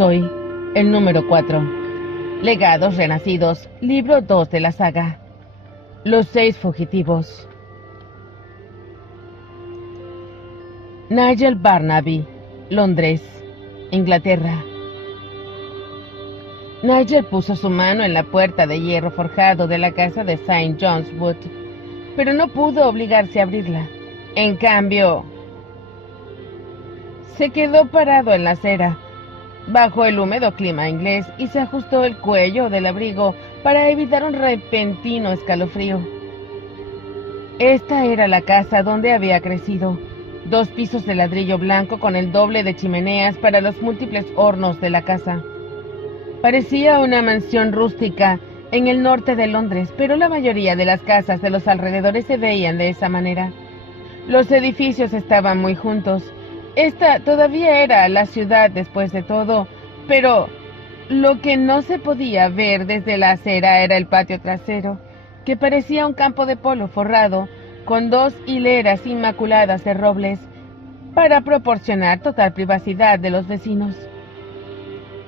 Soy el número 4. Legados renacidos, libro 2 de la saga. Los 6 fugitivos. Nigel Barnaby, Londres, Inglaterra. Nigel puso su mano en la puerta de hierro forjado de la casa de St. John's Wood, pero no pudo obligarse a abrirla. En cambio, se quedó parado en la acera, bajo el húmedo clima inglés, y se ajustó el cuello del abrigo para evitar un repentino escalofrío. Esta era la casa donde había crecido. 2 pisos de ladrillo blanco con el doble de chimeneas para los múltiples hornos de la casa. Parecía una mansión rústica en el norte de Londres, pero la mayoría de las casas de los alrededores se veían de esa manera. Los edificios estaban muy juntos. Esta todavía era la ciudad después de todo, pero lo que no se podía ver desde la acera era el patio trasero, que parecía un campo de polo forrado con 2 hileras inmaculadas de robles para proporcionar total privacidad de los vecinos.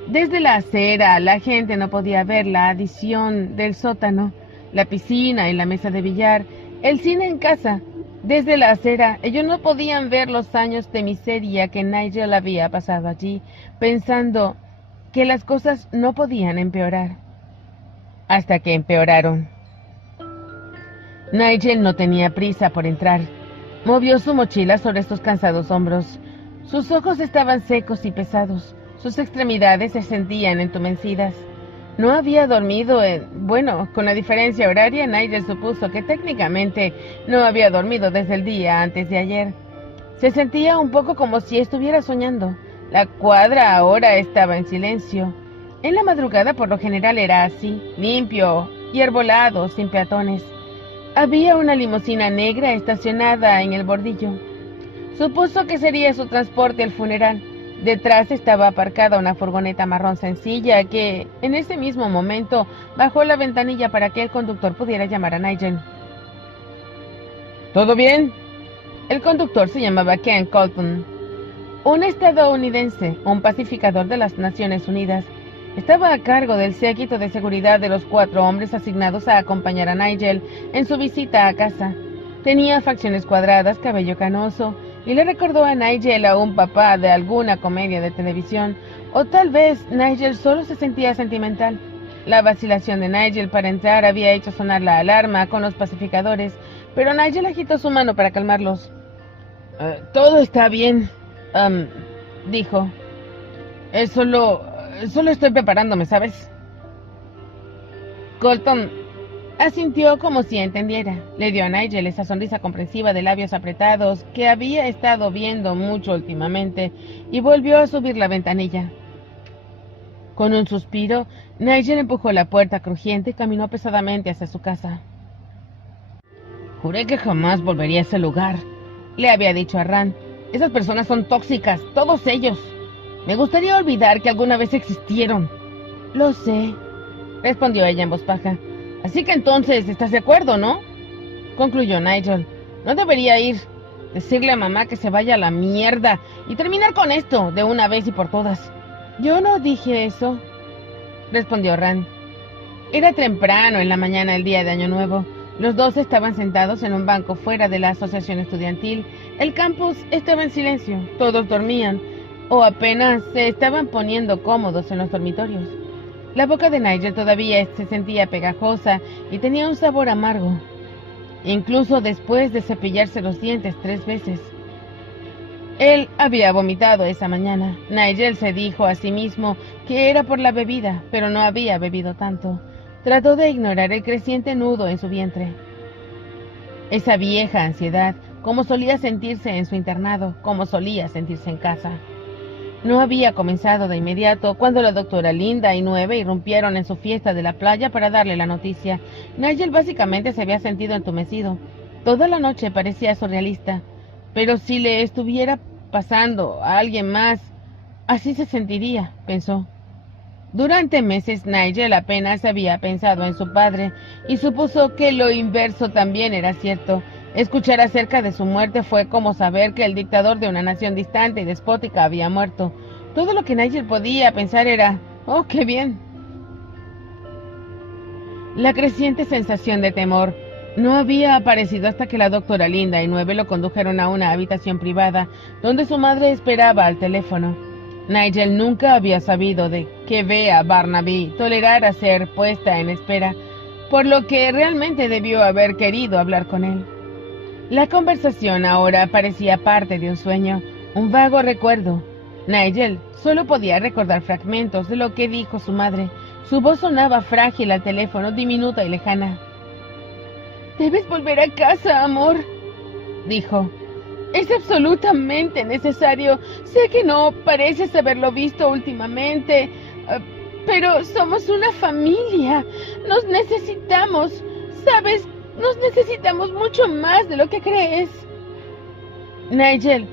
Desde la acera la gente no podía ver la adición del sótano, la piscina y la mesa de billar, el cine en casa. Desde la acera ellos no podían ver los años de miseria que Nigel había pasado allí, pensando que las cosas no podían empeorar. Hasta que empeoraron. Nigel no tenía prisa por entrar. Movió su mochila sobre estos cansados hombros. Sus ojos estaban secos y pesados. Sus extremidades se sentían entumecidas. No había dormido con la diferencia horaria, Nigel supuso que técnicamente no había dormido desde el día antes de ayer. Se sentía un poco como si estuviera soñando. La cuadra ahora estaba en silencio. En la madrugada por lo general era así, limpio y arbolado, sin peatones. Había una limusina negra estacionada en el bordillo. Supuso que sería su transporte al funeral. Detrás estaba aparcada una furgoneta marrón sencilla que, en ese mismo momento, bajó la ventanilla para que el conductor pudiera llamar a Nigel. ¿Todo bien? El conductor se llamaba Ken Colton, un estadounidense, un pacificador de las Naciones Unidas. Estaba a cargo del séquito de seguridad de los 4 hombres asignados a acompañar a Nigel en su visita a casa. Tenía facciones cuadradas, cabello canoso, y le recordó a Nigel a un papá de alguna comedia de televisión, o tal vez Nigel solo se sentía sentimental. La vacilación de Nigel para entrar había hecho sonar la alarma con los pacificadores, pero Nigel agitó su mano para calmarlos. Todo está bien, dijo. Solo estoy preparándome, ¿sabes? Colton asintió como si entendiera. Le dio a Nigel esa sonrisa comprensiva de labios apretados que había estado viendo mucho últimamente y volvió a subir la ventanilla. Con un suspiro, Nigel empujó la puerta crujiente y caminó pesadamente hacia su casa. Juré que jamás volvería a ese lugar, le había dicho a Rand. Esas personas son tóxicas, todos ellos. Me gustaría olvidar que alguna vez existieron. Lo sé, respondió ella en voz baja. Así que entonces, ¿estás de acuerdo, no? Concluyó Nigel. No debería ir. Decirle a mamá que se vaya a la mierda y terminar con esto de una vez y por todas. Yo no dije eso, respondió Rand. Era temprano en la mañana del día de Año Nuevo. Los 2 estaban sentados en un banco fuera de la asociación estudiantil. El campus estaba en silencio. Todos dormían, o apenas se estaban poniendo cómodos en los dormitorios. La boca de Nigel todavía se sentía pegajosa y tenía un sabor amargo, incluso después de cepillarse los dientes 3 veces. Él había vomitado esa mañana. Nigel se dijo a sí mismo que era por la bebida, pero no había bebido tanto. Trató de ignorar el creciente nudo en su vientre. Esa vieja ansiedad, como solía sentirse en su internado, como solía sentirse en casa. No había comenzado de inmediato cuando la doctora Linda y 9 irrumpieron en su fiesta de la playa para darle la noticia. Nigel básicamente se había sentido entumecido. Toda la noche parecía surrealista, pero si le estuviera pasando a alguien más, así se sentiría, pensó. Durante meses Nigel apenas había pensado en su padre y supuso que lo inverso también era cierto. Escuchar acerca de su muerte fue como saber que el dictador de una nación distante y despótica había muerto. Todo lo que Nigel podía pensar era, ¡oh, qué bien! La creciente sensación de temor no había aparecido hasta que la doctora Linda y Nueve lo condujeron a una habitación privada donde su madre esperaba al teléfono. Nigel nunca había sabido de que Bea Barnaby tolerara ser puesta en espera, por lo que realmente debió haber querido hablar con él. La conversación ahora parecía parte de un sueño, un vago recuerdo. Nigel solo podía recordar fragmentos de lo que dijo su madre. Su voz sonaba frágil al teléfono, diminuta y lejana. «Debes volver a casa, amor», dijo. «Es absolutamente necesario. Sé que no pareces haberlo visto últimamente, pero somos una familia. Nos necesitamos. ¿Sabes? Nos necesitamos mucho más de lo que crees». Nigel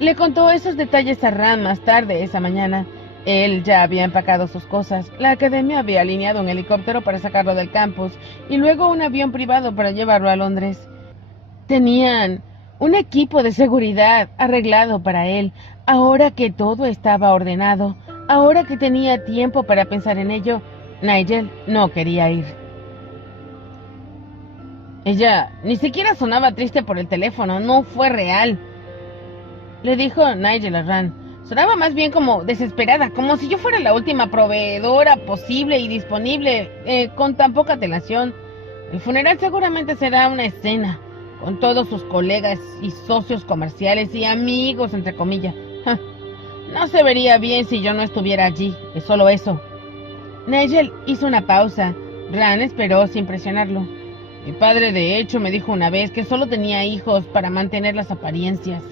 le contó esos detalles a Rand más tarde esa mañana. Él ya había empacado sus cosas. La academia había alineado un helicóptero para sacarlo del campus y luego un avión privado para llevarlo a Londres. Tenían un equipo de seguridad arreglado para él. Ahora que todo estaba ordenado, ahora que tenía tiempo para pensar en ello, Nigel no quería ir. Ella ni siquiera sonaba triste por el teléfono, no fue real, le dijo Nigel a Rand. Sonaba más bien como desesperada, como si yo fuera la última proveedora posible y disponible, con tan poca antelación. El funeral seguramente será una escena, con todos sus colegas y socios comerciales y amigos, entre comillas. No se vería bien si yo no estuviera allí, es solo eso. Nigel hizo una pausa. Rand esperó sin presionarlo. Mi padre, de hecho, me dijo una vez que solo tenía hijos para mantener las apariencias.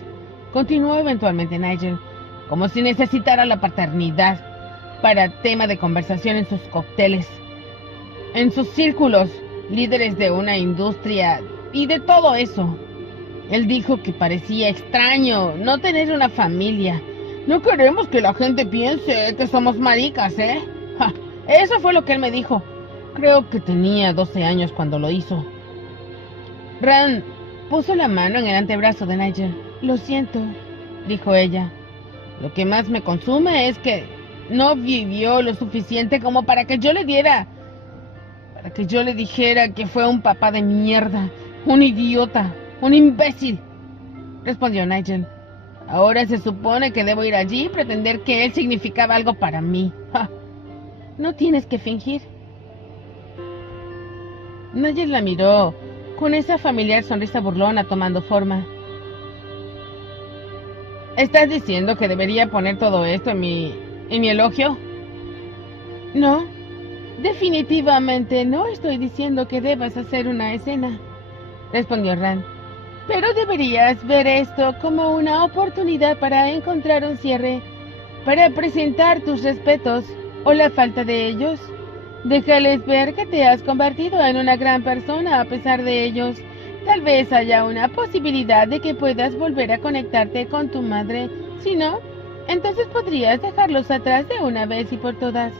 Continuó eventualmente Nigel, como si necesitara la paternidad para tema de conversación en sus cócteles, en sus círculos, líderes de una industria y de todo eso. Él dijo que parecía extraño no tener una familia. No queremos que la gente piense que somos maricas, ¿eh? Ja, eso fue lo que él me dijo. Creo que tenía 12 años cuando lo hizo. Rand puso la mano en el antebrazo de Nigel. Lo siento, dijo ella. Lo que más me consume es que no vivió lo suficiente como para que yo le dijera que fue un papá de mierda, un idiota, un imbécil, respondió Nigel. Ahora se supone que debo ir allí y pretender que él significaba algo para mí. ¡Ja! No tienes que fingir. Nigel la miró con esa familiar sonrisa burlona tomando forma. ¿Estás diciendo que debería poner todo esto en mi elogio? No, definitivamente no estoy diciendo que debas hacer una escena, respondió Rand. Pero deberías ver esto como una oportunidad para encontrar un cierre, para presentar tus respetos o la falta de ellos. Déjales ver que te has convertido en una gran persona a pesar de ellos. Tal vez haya una posibilidad de que puedas volver a conectarte con tu madre. Si no, entonces podrías dejarlos atrás de una vez y por todas.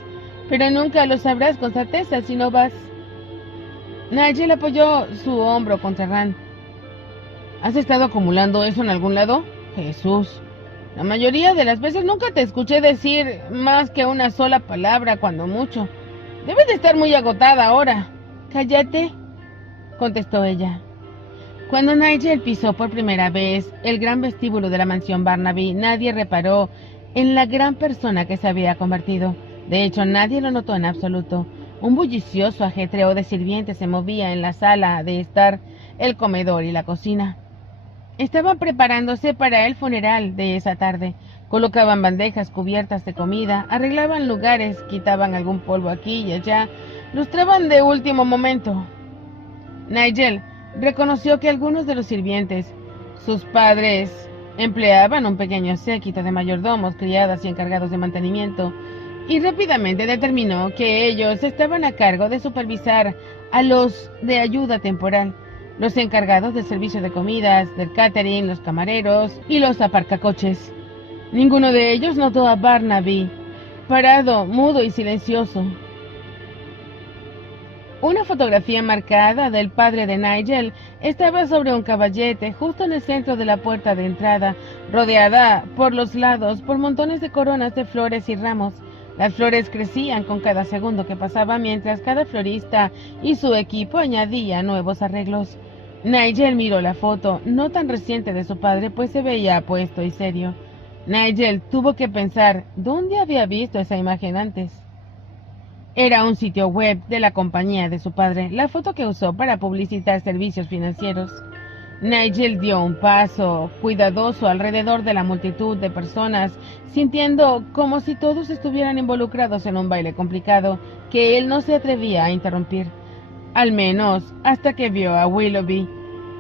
Pero nunca lo sabrás con certeza si no vas. Nigel apoyó su hombro contra Rand. ¿Has estado acumulando eso en algún lado? Jesús. La mayoría de las veces nunca te escuché decir más que una sola palabra, cuando mucho. Debes de estar muy agotada ahora. Cállate, contestó ella. Cuando Nigel pisó por primera vez el gran vestíbulo de la mansión Barnaby, nadie reparó en la gran persona que se había convertido. De hecho, nadie lo notó en absoluto. Un bullicioso ajetreo de sirvientes se movía en la sala de estar, el comedor y la cocina. Estaban preparándose para el funeral de esa tarde. Colocaban bandejas cubiertas de comida, arreglaban lugares, quitaban algún polvo aquí y allá, lustraban de último momento. Nigel reconoció que algunos de los sirvientes, sus padres, empleaban un pequeño séquito de mayordomos, criadas y encargados de mantenimiento, y rápidamente determinó que ellos estaban a cargo de supervisar a los de ayuda temporal, los encargados del servicio de comidas, del catering, los camareros y los aparcacoches. Ninguno de ellos notó a Barnaby, parado, mudo y silencioso. Una fotografía marcada del padre de Nigel estaba sobre un caballete justo en el centro de la puerta de entrada, rodeada por los lados por montones de coronas de flores y ramos. Las flores crecían con cada segundo que pasaba mientras cada florista y su equipo añadía nuevos arreglos. Nigel miró la foto, no tan reciente de su padre, pues se veía apuesto y serio. Nigel tuvo que pensar, ¿dónde había visto esa imagen antes? Era un sitio web de la compañía de su padre, la foto que usó para publicitar servicios financieros. Nigel dio un paso cuidadoso alrededor de la multitud de personas, sintiendo como si todos estuvieran involucrados en un baile complicado que él no se atrevía a interrumpir, al menos hasta que vio a Willoughby,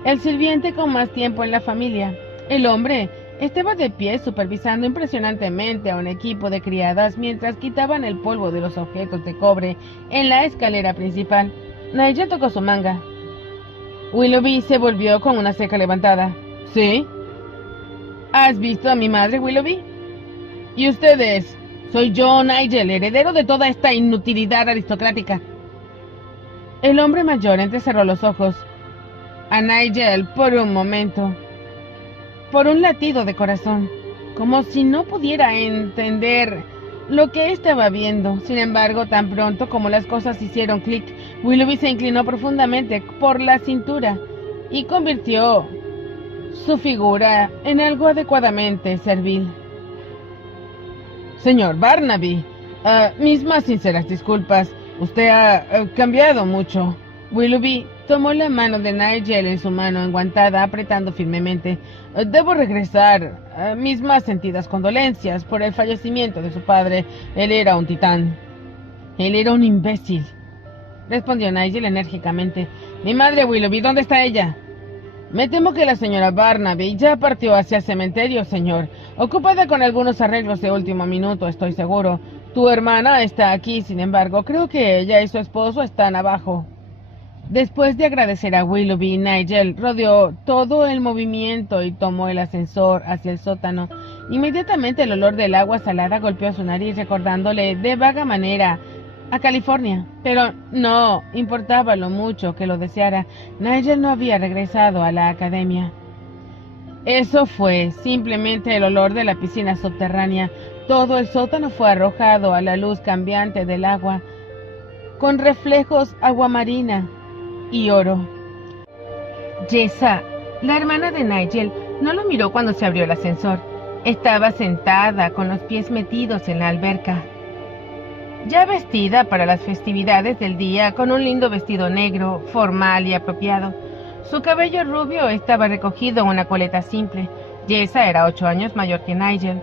el sirviente con más tiempo en la familia. El hombre estaba de pie supervisando impresionantemente a un equipo de criadas mientras quitaban el polvo de los objetos de cobre en la escalera principal. Nigel tocó su manga. Willoughby se volvió con una ceja levantada. ¿Sí? ¿Has visto a mi madre, Willoughby? ¿Y ustedes? Soy yo, Nigel, heredero de toda esta inutilidad aristocrática. El hombre mayor entrecerró los ojos a Nigel por un momento, por un latido de corazón, como si no pudiera entender lo que estaba viendo. Sin embargo, tan pronto como las cosas hicieron clic, Willoughby se inclinó profundamente por la cintura y convirtió su figura en algo adecuadamente servil. Señor Barnaby, mis más sinceras disculpas. Usted ha cambiado mucho. Willoughby tomó la mano de Nigel en su mano enguantada, apretando firmemente. Debo regresar. Mis más sentidas condolencias por el fallecimiento de su padre. Él era un titán. Él era un imbécil, respondió Nigel enérgicamente. Mi madre, Willoughby, ¿dónde está ella? Me temo que la señora Barnaby ya partió hacia el cementerio, señor. Ocupada con algunos arreglos de último minuto, estoy seguro. Tu hermana está aquí, sin embargo. Creo que ella y su esposo están abajo. Después de agradecer a Willoughby, Nigel rodeó todo el movimiento y tomó el ascensor hacia el sótano. Inmediatamente el olor del agua salada golpeó su nariz, recordándole de vaga manera a California. Pero no importaba lo mucho que lo deseara, Nigel no había regresado a la academia. Eso fue simplemente el olor de la piscina subterránea. Todo el sótano fue arrojado a la luz cambiante del agua, con reflejos aguamarina y oro. Jessa, la hermana de Nigel, no lo miró cuando se abrió el ascensor. Estaba sentada con los pies metidos en la alberca, ya vestida para las festividades del día, con un lindo vestido negro, formal y apropiado. Su cabello rubio estaba recogido en una coleta simple. Jessa era 8 años mayor que Nigel.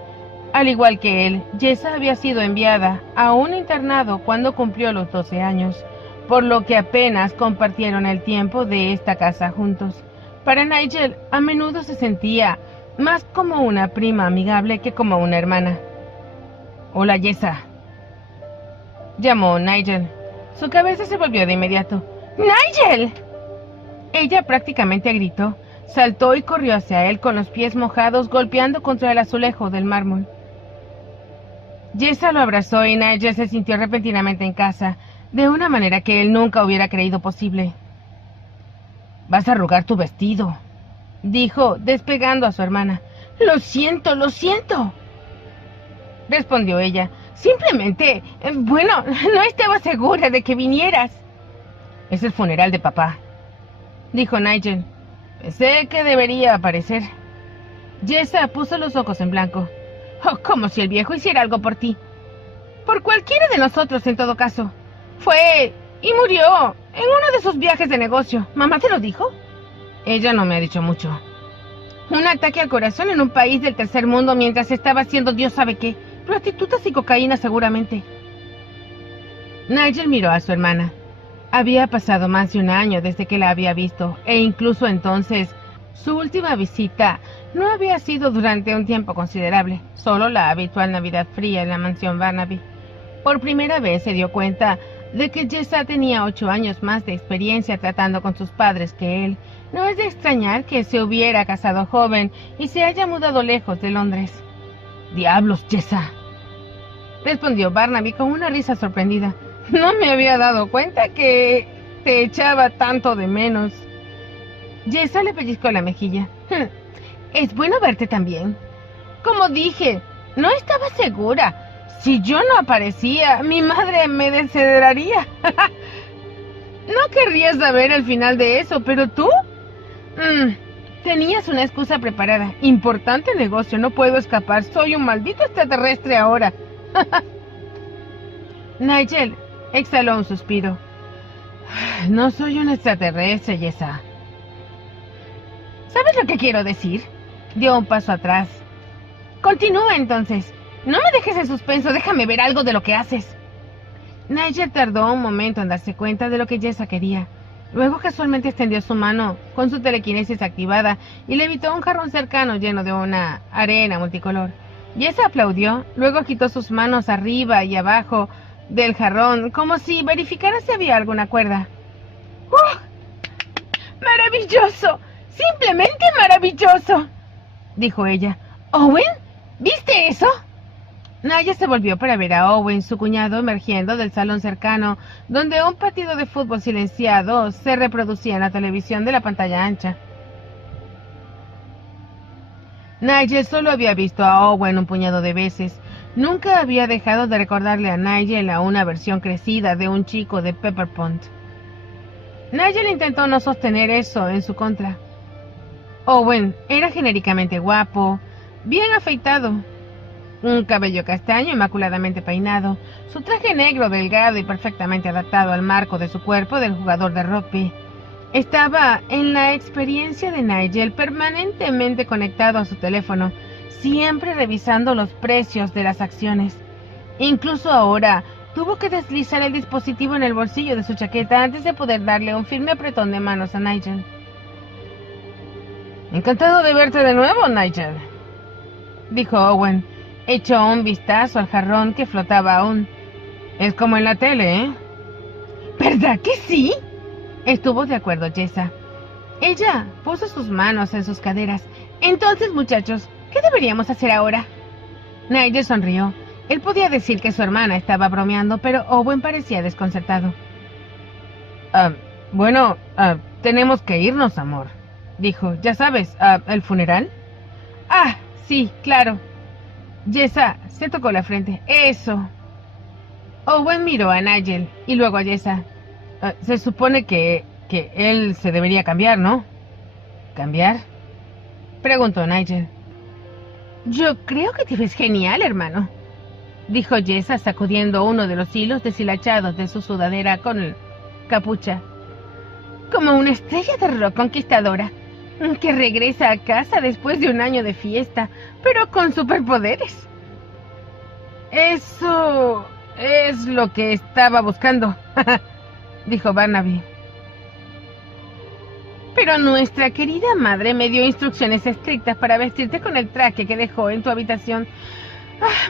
Al igual que él, Jessa había sido enviada a un internado cuando cumplió los 12 años, por lo que apenas compartieron el tiempo de esta casa juntos. Para Nigel, a menudo se sentía más como una prima amigable que como una hermana. Hola, Jessa, llamó Nigel. Su cabeza se volvió de inmediato. ¡Nigel! Ella prácticamente gritó. Saltó y corrió hacia él con los pies mojados, golpeando contra el azulejo del mármol. Jessa lo abrazó y Nigel se sintió repentinamente en casa, de una manera que él nunca hubiera creído posible. «Vas a arrugar tu vestido», dijo, despegando a su hermana. Lo siento, respondió ella. Simplemente, bueno, no estaba segura de que vinieras. Es el funeral de papá, dijo Nigel. Pensé que debería aparecer. Jessa puso los ojos en blanco. Oh, como si el viejo hiciera algo por ti. Por cualquiera de nosotros, en todo caso. Fue y murió en uno de sus viajes de negocio. ¿Mamá te lo dijo? Ella no me ha dicho mucho. Un ataque al corazón en un país del tercer mundo mientras estaba haciendo Dios sabe qué. Prostitutas y cocaína seguramente. Nigel miró a su hermana. Había pasado más de un año desde que la había visto, e incluso entonces, su última visita no había sido durante un tiempo considerable, solo la habitual Navidad fría en la mansión Barnaby. Por primera vez se dio cuenta de que Jessa tenía 8 años más de experiencia tratando con sus padres que él. No es de extrañar que se hubiera casado joven y se haya mudado lejos de Londres. «Diablos, Jessa», respondió Barnaby con una risa sorprendida. No me había dado cuenta que Te echaba tanto de menos. Jessa le pellizcó la mejilla. Es bueno verte también. Como dije, no estaba segura. Si yo no aparecía, mi madre me desheredaría. No querría saber el final de eso, pero tú... tenías una excusa preparada. Importante negocio, no puedo escapar. Soy un maldito extraterrestre ahora. Nigel exhaló un suspiro. No soy un extraterrestre, Jessa. ¿Sabes lo que quiero decir? Dio un paso atrás. Continúa entonces. No me dejes en suspenso, déjame ver algo de lo que haces. Nigel tardó un momento en darse cuenta de lo que Jessa quería. Luego casualmente extendió su mano con su telequinesis activada y levitó un jarrón cercano lleno de una arena multicolor. Jessa aplaudió, luego agitó sus manos arriba y abajo del jarrón como si verificara si había alguna cuerda. ¡Oh! ¡Maravilloso! ¡Simplemente maravilloso!, dijo ella. ¿Owen? ¿Viste eso? Naya se volvió para ver a Owen, su cuñado, emergiendo del salón cercano, donde un partido de fútbol silenciado se reproducía en la televisión de la pantalla ancha. Nigel solo había visto a Owen un puñado de veces. Nunca había dejado de recordarle a Nigel a una versión crecida de un chico de Pepper Pond. Nigel intentó no sostener eso en su contra. Owen era genéricamente guapo, bien afeitado, un cabello castaño inmaculadamente peinado, su traje negro delgado y perfectamente adaptado al marco de su cuerpo del jugador de rugby. Estaba en la experiencia de Nigel permanentemente conectado a su teléfono, siempre revisando los precios de las acciones. Incluso ahora tuvo que deslizar el dispositivo en el bolsillo de su chaqueta antes de poder darle un firme apretón de manos a Nigel. «Encantado de verte de nuevo, Nigel», dijo Owen. Echó un vistazo al jarrón que flotaba aún. «Es como en la tele, ¿eh?» «¿Verdad que sí?», estuvo de acuerdo Jessa. Ella puso sus manos en sus caderas. «Entonces, muchachos, ¿qué deberíamos hacer ahora?» Nigel sonrió. Él podía decir que su hermana estaba bromeando, pero Owen parecía desconcertado. Tenemos que irnos, amor», dijo. «Ya sabes, ¿el funeral?» «Ah, sí, claro». Jessa se tocó la frente. «Eso». Owen miró a Nigel y luego a Jessa. «Se supone que él se debería cambiar, ¿no?» «¿Cambiar?», preguntó Nigel. «Yo creo que te ves genial, hermano», dijo Jessa sacudiendo uno de los hilos deshilachados de su sudadera con capucha. «Como una estrella de rock conquistadora que regresa a casa después de un año de fiesta, pero con superpoderes». «Eso es lo que estaba buscando», dijo Barnaby. «Pero nuestra querida madre me dio instrucciones estrictas para vestirte con el traje que dejó en tu habitación.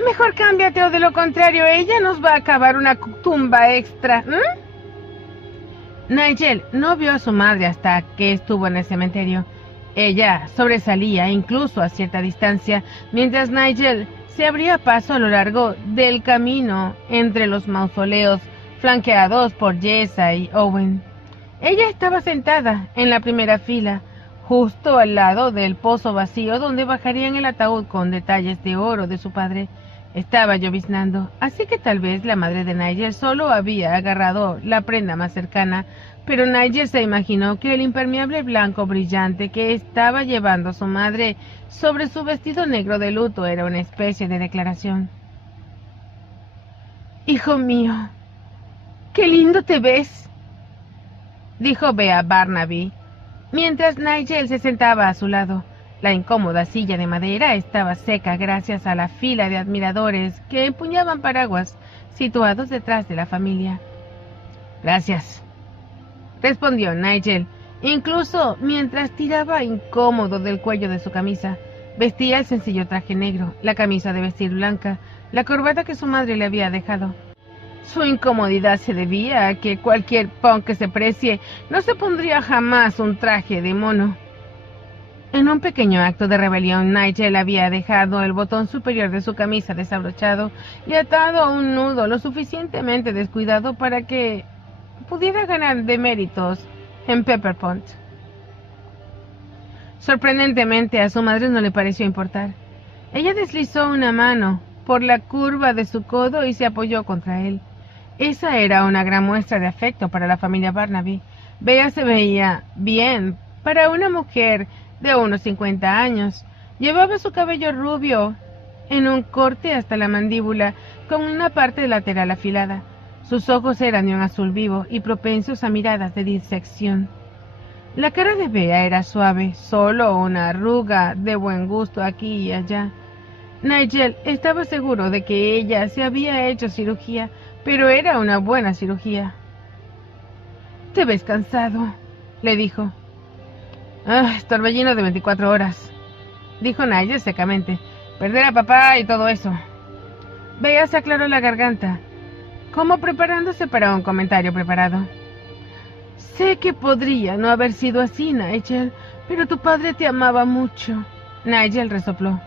Mejor cámbiate o de lo contrario ella nos va a cavar una tumba extra». Nigel no vio a su madre hasta que estuvo en el cementerio. Ella sobresalía incluso a cierta distancia, mientras Nigel se abría paso a lo largo del camino entre los mausoleos, flanqueados por Jessa y Owen. Ella estaba sentada en la primera fila, justo al lado del pozo vacío donde bajarían el ataúd con detalles de oro de su padre. Estaba lloviznando, así que tal vez la madre de Nigel solo había agarrado la prenda más cercana, pero Nigel se imaginó que el impermeable blanco brillante que estaba llevando su madre sobre su vestido negro de luto era una especie de declaración. «Hijo mío, qué lindo te ves», dijo Bea Barnaby, mientras Nigel se sentaba a su lado. La incómoda silla de madera estaba seca gracias a la fila de admiradores que empuñaban paraguas situados detrás de la familia. «Gracias», respondió Nigel, incluso mientras tiraba incómodo del cuello de su camisa. Vestía el sencillo traje negro, la camisa de vestir blanca, la corbata que su madre le había dejado. Su incomodidad se debía a que cualquier punk que se precie no se pondría jamás un traje de mono. En un pequeño acto de rebelión, Nigel había dejado el botón superior de su camisa desabrochado y atado a un nudo lo suficientemente descuidado para que pudiera ganar deméritos en Pepperpont. Sorprendentemente, a su madre no le pareció importar. Ella deslizó una mano por la curva de su codo y se apoyó contra él. Esa era una gran muestra de afecto para la familia Barnaby. Bea se veía bien para una mujer de unos 50 años. Llevaba su cabello rubio en un corte hasta la mandíbula, con una parte lateral afilada. Sus ojos eran de un azul vivo y propensos a miradas de disección. La cara de Bea era suave, solo una arruga de buen gusto aquí y allá. Nigel estaba seguro de que ella se había hecho cirugía, pero era una buena cirugía. «Te ves cansado», le dijo. «Torbellino de 24 horas», dijo Nigel secamente. «Perder a papá y todo eso». Bea se aclaró la garganta, como preparándose para un comentario preparado. «Sé que podría no haber sido así, Nigel, pero tu padre te amaba mucho». Nigel resopló.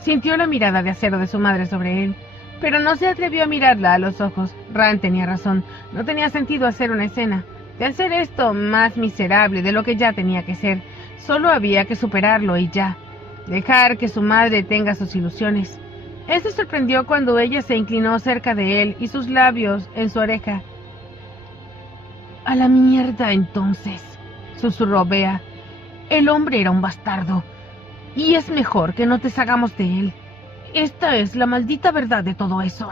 Sintió la mirada de acero de su madre sobre él, pero no se atrevió a mirarla a los ojos. Rand tenía razón. No tenía sentido hacer una escena, de hacer esto más miserable de lo que ya tenía que ser. Solo había que superarlo y ya. Dejar que su madre tenga sus ilusiones. Él se sorprendió cuando ella se inclinó cerca de él y sus labios en su oreja. «A la mierda entonces», susurró Bea. «El hombre era un bastardo, y es mejor que no te deshagamos de él. Esta es la maldita verdad de todo eso».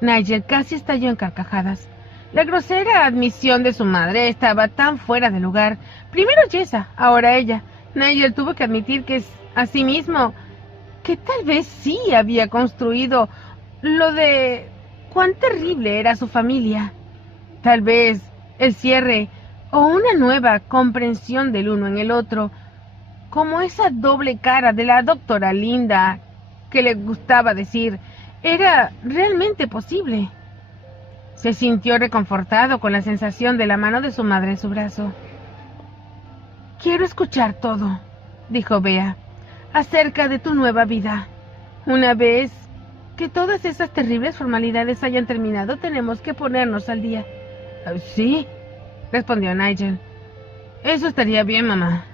Nigel casi estalló en carcajadas. La grosera admisión de su madre estaba tan fuera de lugar. Primero Jessa, ahora ella. Nigel tuvo que admitir que a sí mismo que tal vez sí había construido lo de cuán terrible era su familia. Tal vez el cierre o una nueva comprensión del uno en el otro, como esa doble cara de la doctora Linda que le gustaba decir, era realmente posible. Se sintió reconfortado con la sensación de la mano de su madre en su brazo. «Quiero escuchar todo», dijo Bea, «acerca de tu nueva vida. Una vez que todas esas terribles formalidades hayan terminado, tenemos que ponernos al día». «Sí», respondió Nigel. «Eso estaría bien, mamá».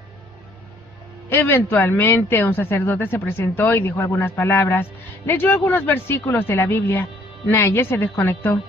Eventualmente, un sacerdote se presentó y dijo algunas palabras. Leyó algunos versículos de la Biblia. Nigel se desconectó.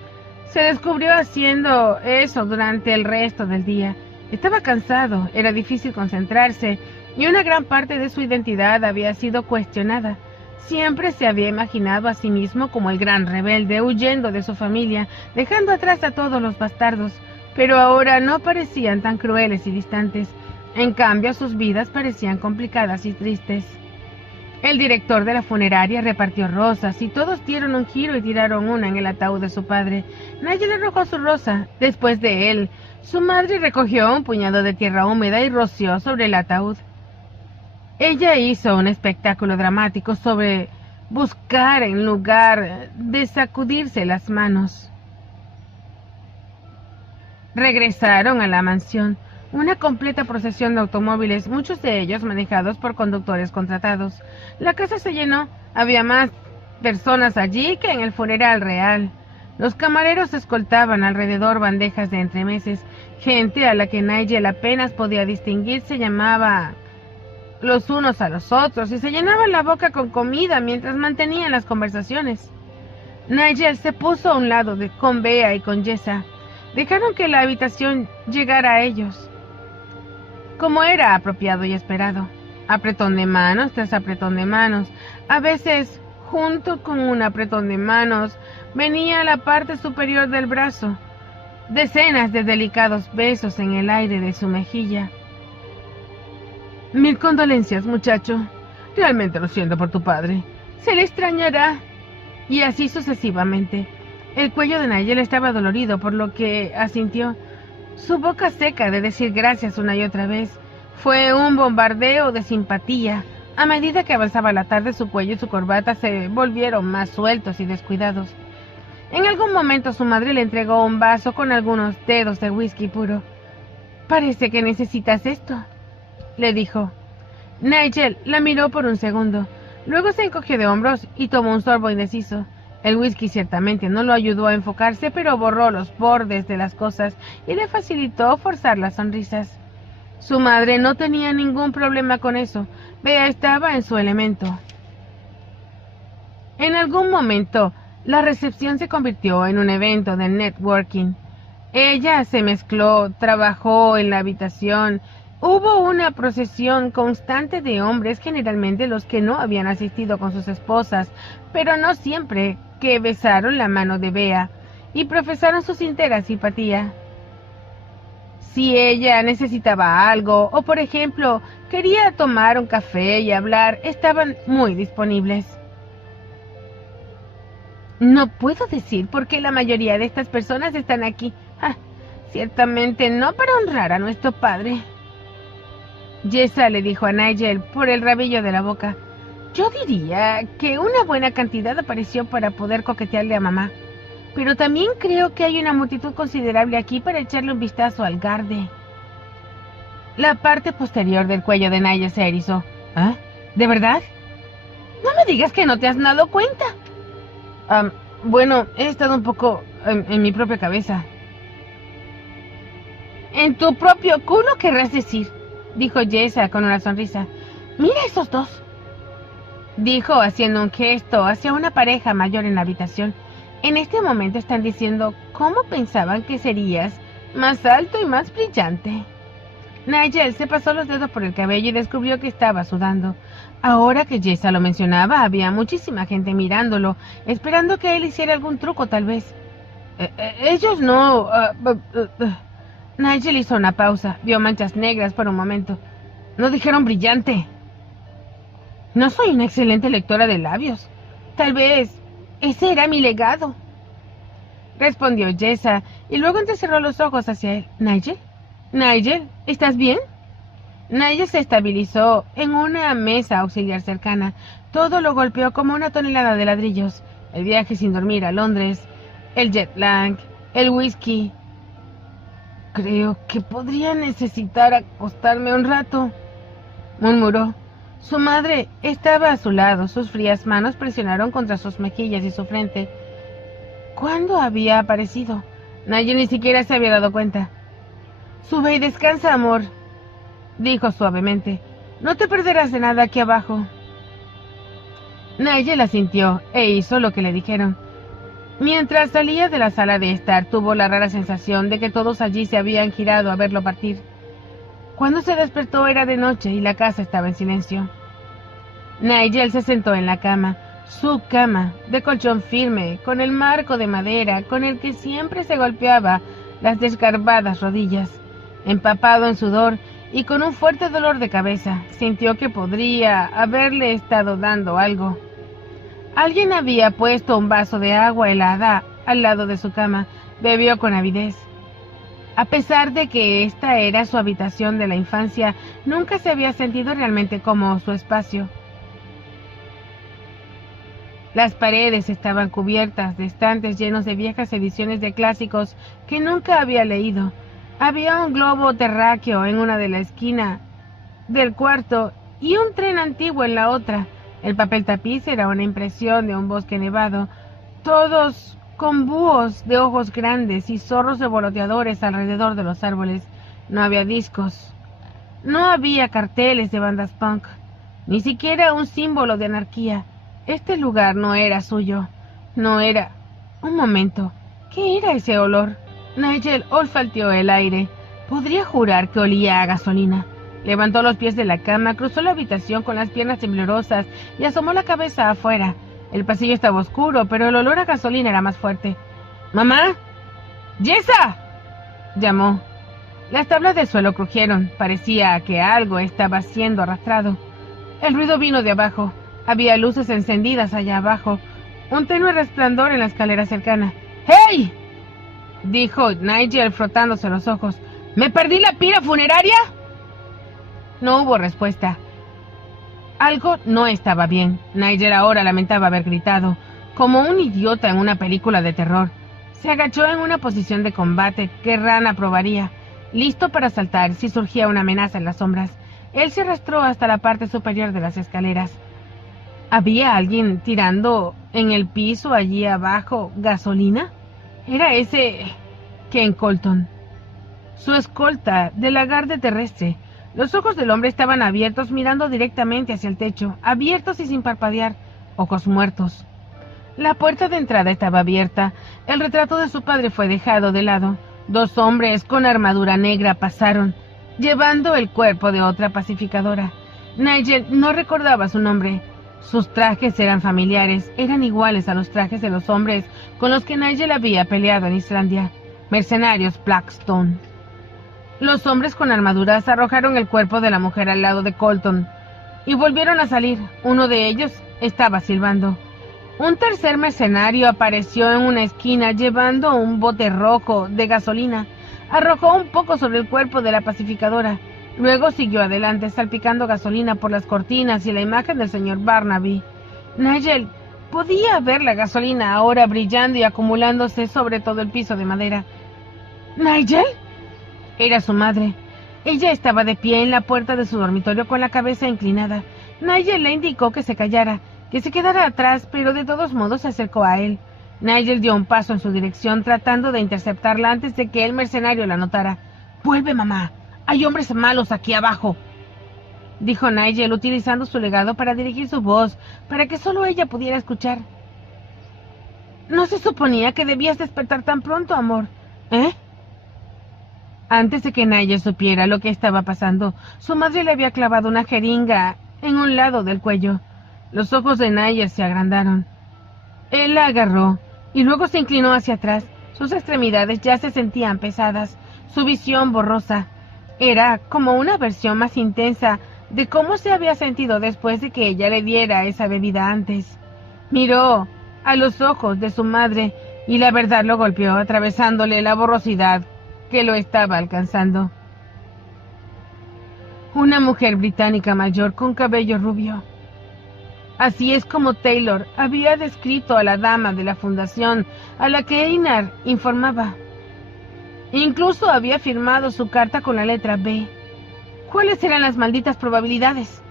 Se descubrió haciendo eso durante el resto del día. Estaba cansado, era difícil concentrarse, y una gran parte de su identidad había sido cuestionada. Siempre se había imaginado a sí mismo como el gran rebelde, huyendo de su familia, dejando atrás a todos los bastardos, pero ahora no parecían tan crueles y distantes. En cambio, sus vidas parecían complicadas y tristes. El director de la funeraria repartió rosas y todos dieron un giro y tiraron una en el ataúd de su padre. Nigel arrojó su rosa. Después de él, su madre recogió un puñado de tierra húmeda y roció sobre el ataúd. Ella hizo un espectáculo dramático sobre buscar en lugar de sacudirse las manos. Regresaron a la mansión. Una completa procesión de automóviles, muchos de ellos manejados por conductores contratados. La casa se llenó. Había más personas allí que en el funeral real. Los camareros escoltaban alrededor bandejas de entremeses. Gente a la que Nigel apenas podía distinguir se llamaba los unos a los otros y se llenaban la boca con comida mientras mantenían las conversaciones. Nigel se puso a un lado con Bea y con Jessa. Dejaron que la habitación llegara a ellos, como era apropiado y esperado. Apretón de manos tras apretón de manos. A veces, junto con un apretón de manos, venía la parte superior del brazo. Decenas de delicados besos en el aire de su mejilla. «Mil condolencias, muchacho. Realmente lo siento por tu padre. Se le extrañará». Y así sucesivamente. El cuello de Nigel estaba dolorido, por lo que asintió. Su boca seca de decir gracias una y otra vez. Fue un bombardeo de simpatía. A medida que avanzaba la tarde, su cuello y su corbata se volvieron más sueltos y descuidados. En algún momento su madre le entregó un vaso con algunos dedos de whisky puro. «Parece que necesitas esto», le dijo. Nigel la miró por un segundo. Luego se encogió de hombros y tomó un sorbo indeciso. El whisky ciertamente no lo ayudó a enfocarse, pero borró los bordes de las cosas y le facilitó forzar las sonrisas. Su madre no tenía ningún problema con eso. Bea estaba en su elemento. En algún momento, la recepción se convirtió en un evento de networking. Ella se mezcló, trabajó en la habitación. Hubo una procesión constante de hombres, generalmente los que no habían asistido con sus esposas, pero no siempre, que besaron la mano de Bea y profesaron su sincera simpatía. Si ella necesitaba algo, o por ejemplo, quería tomar un café y hablar, estaban muy disponibles. No puedo decir por qué la mayoría de estas personas están aquí. Ciertamente no para honrar a nuestro padre. Jessa le dijo a Nigel por el rabillo de la boca: yo diría que una buena cantidad apareció para poder coquetearle a mamá, pero también creo que hay una multitud considerable aquí para echarle un vistazo al garde. La parte posterior del cuello de Nigel se erizó. ¿De verdad? No me digas que no te has dado cuenta. Bueno, he estado un poco en mi propia cabeza. En tu propio culo, querrás decir, dijo Jessa con una sonrisa. Mira esos dos, dijo haciendo un gesto hacia una pareja mayor en la habitación. En este momento están diciendo cómo pensaban que serías más alto y más brillante. Nigel se pasó los dedos por el cabello y descubrió que estaba sudando. Ahora que Jessa lo mencionaba, había muchísima gente mirándolo, esperando que él hiciera algún truco, tal vez. Ellos no... Nigel hizo una pausa, vio manchas negras por un momento. No dijeron brillante. No soy una excelente lectora de labios. Tal vez ese era mi legado, respondió Jessa, y luego entrecerró los ojos hacia él. Nigel, ¿estás bien? Nigel se estabilizó en una mesa auxiliar cercana. Todo lo golpeó como una tonelada de ladrillos. El viaje sin dormir a Londres, el jet lag, el whisky. Creo que podría necesitar acostarme un rato, murmuró. Su madre estaba a su lado. Sus frías manos presionaron contra sus mejillas y su frente. ¿Cuándo había aparecido? Nigel ni siquiera se había dado cuenta. Sube y descansa, amor, dijo suavemente. No te perderás de nada aquí abajo. Nigel asintió e hizo lo que le dijeron. Mientras salía de la sala de estar, tuvo la rara sensación de que todos allí se habían girado a verlo partir. Cuando se despertó era de noche y la casa estaba en silencio. Nigel se sentó en la cama, su cama, de colchón firme, con el marco de madera con el que siempre se golpeaba las desgarbadas rodillas. Empapado en sudor y con un fuerte dolor de cabeza, sintió que podría haberle estado dando algo. Alguien había puesto un vaso de agua helada al lado de su cama. Bebió con avidez. A pesar de que esta era su habitación de la infancia, nunca se había sentido realmente como su espacio. Las paredes estaban cubiertas de estantes llenos de viejas ediciones de clásicos que nunca había leído. Había un globo terráqueo en una de la esquina del cuarto y un tren antiguo en la otra. El papel tapiz era una impresión de un bosque nevado, todos con búhos de ojos grandes y zorros revoloteadores alrededor de los árboles. No había discos, no había carteles de bandas punk, ni siquiera un símbolo de anarquía. Este lugar no era suyo, no era... Un momento, ¿qué era ese olor? Nigel olfateó el aire. Podría jurar que olía a gasolina. Levantó los pies de la cama, cruzó la habitación con las piernas temblorosas y asomó la cabeza afuera. El pasillo estaba oscuro, pero el olor a gasolina era más fuerte. ¡Mamá! ¡Jessa!, llamó. Las tablas del suelo crujieron. Parecía que algo estaba siendo arrastrado. El ruido vino de abajo. Había luces encendidas allá abajo. Un tenue resplandor en la escalera cercana. ¡Hey!, dijo Nigel frotándose los ojos. ¿Me perdí la pira funeraria? No hubo respuesta. Algo no estaba bien. Nigel ahora lamentaba haber gritado, como un idiota en una película de terror. Se agachó en una posición de combate que Ran aprobaría, listo para saltar si surgía una amenaza en las sombras. Él se arrastró hasta la parte superior de las escaleras. ¿Había alguien tirando en el piso allí abajo gasolina? Era ese Ken Colton, su escolta de la Garde Terrestre. Los ojos del hombre estaban abiertos, mirando directamente hacia el techo, abiertos y sin parpadear, ojos muertos. La puerta de entrada estaba abierta. El retrato de su padre fue dejado de lado. 2 hombres con armadura negra pasaron, llevando el cuerpo de otra pacificadora. Nigel no recordaba su nombre. Sus trajes eran familiares, eran iguales a los trajes de los hombres con los que Nigel había peleado en Islandia, mercenarios Blackstone. Los hombres con armaduras arrojaron el cuerpo de la mujer al lado de Colton y volvieron a salir. Uno de ellos estaba silbando. Un tercer mercenario apareció en una esquina llevando un bote rojo de gasolina. Arrojó un poco sobre el cuerpo de la pacificadora. Luego siguió adelante, salpicando gasolina por las cortinas y la imagen del señor Barnaby. Nigel podía ver la gasolina ahora brillando y acumulándose sobre todo el piso de madera. ¿Nigel? Era su madre. Ella estaba de pie en la puerta de su dormitorio con la cabeza inclinada. Nigel le indicó que se callara, que se quedara atrás, pero de todos modos se acercó a él. Nigel dio un paso en su dirección, tratando de interceptarla antes de que el mercenario la notara. «Vuelve, mamá. Hay hombres malos aquí abajo», dijo Nigel, utilizando su legado para dirigir su voz, para que solo ella pudiera escuchar. «No se suponía que debías despertar tan pronto, amor. ¿Eh?» Antes de que Nigel supiera lo que estaba pasando, su madre le había clavado una jeringa en un lado del cuello. Los ojos de Nigel se agrandaron. Él la agarró y luego se inclinó hacia atrás. Sus extremidades ya se sentían pesadas, su visión borrosa. Era como una versión más intensa de cómo se había sentido después de que ella le diera esa bebida antes. Miró a los ojos de su madre y la verdad lo golpeó, atravesándole la borrosidad que lo estaba alcanzando. Una mujer británica mayor con cabello rubio. Así es como Taylor había descrito a la dama de la fundación a la que Einar informaba. Incluso había firmado su carta con la letra B. ¿Cuáles eran las malditas probabilidades?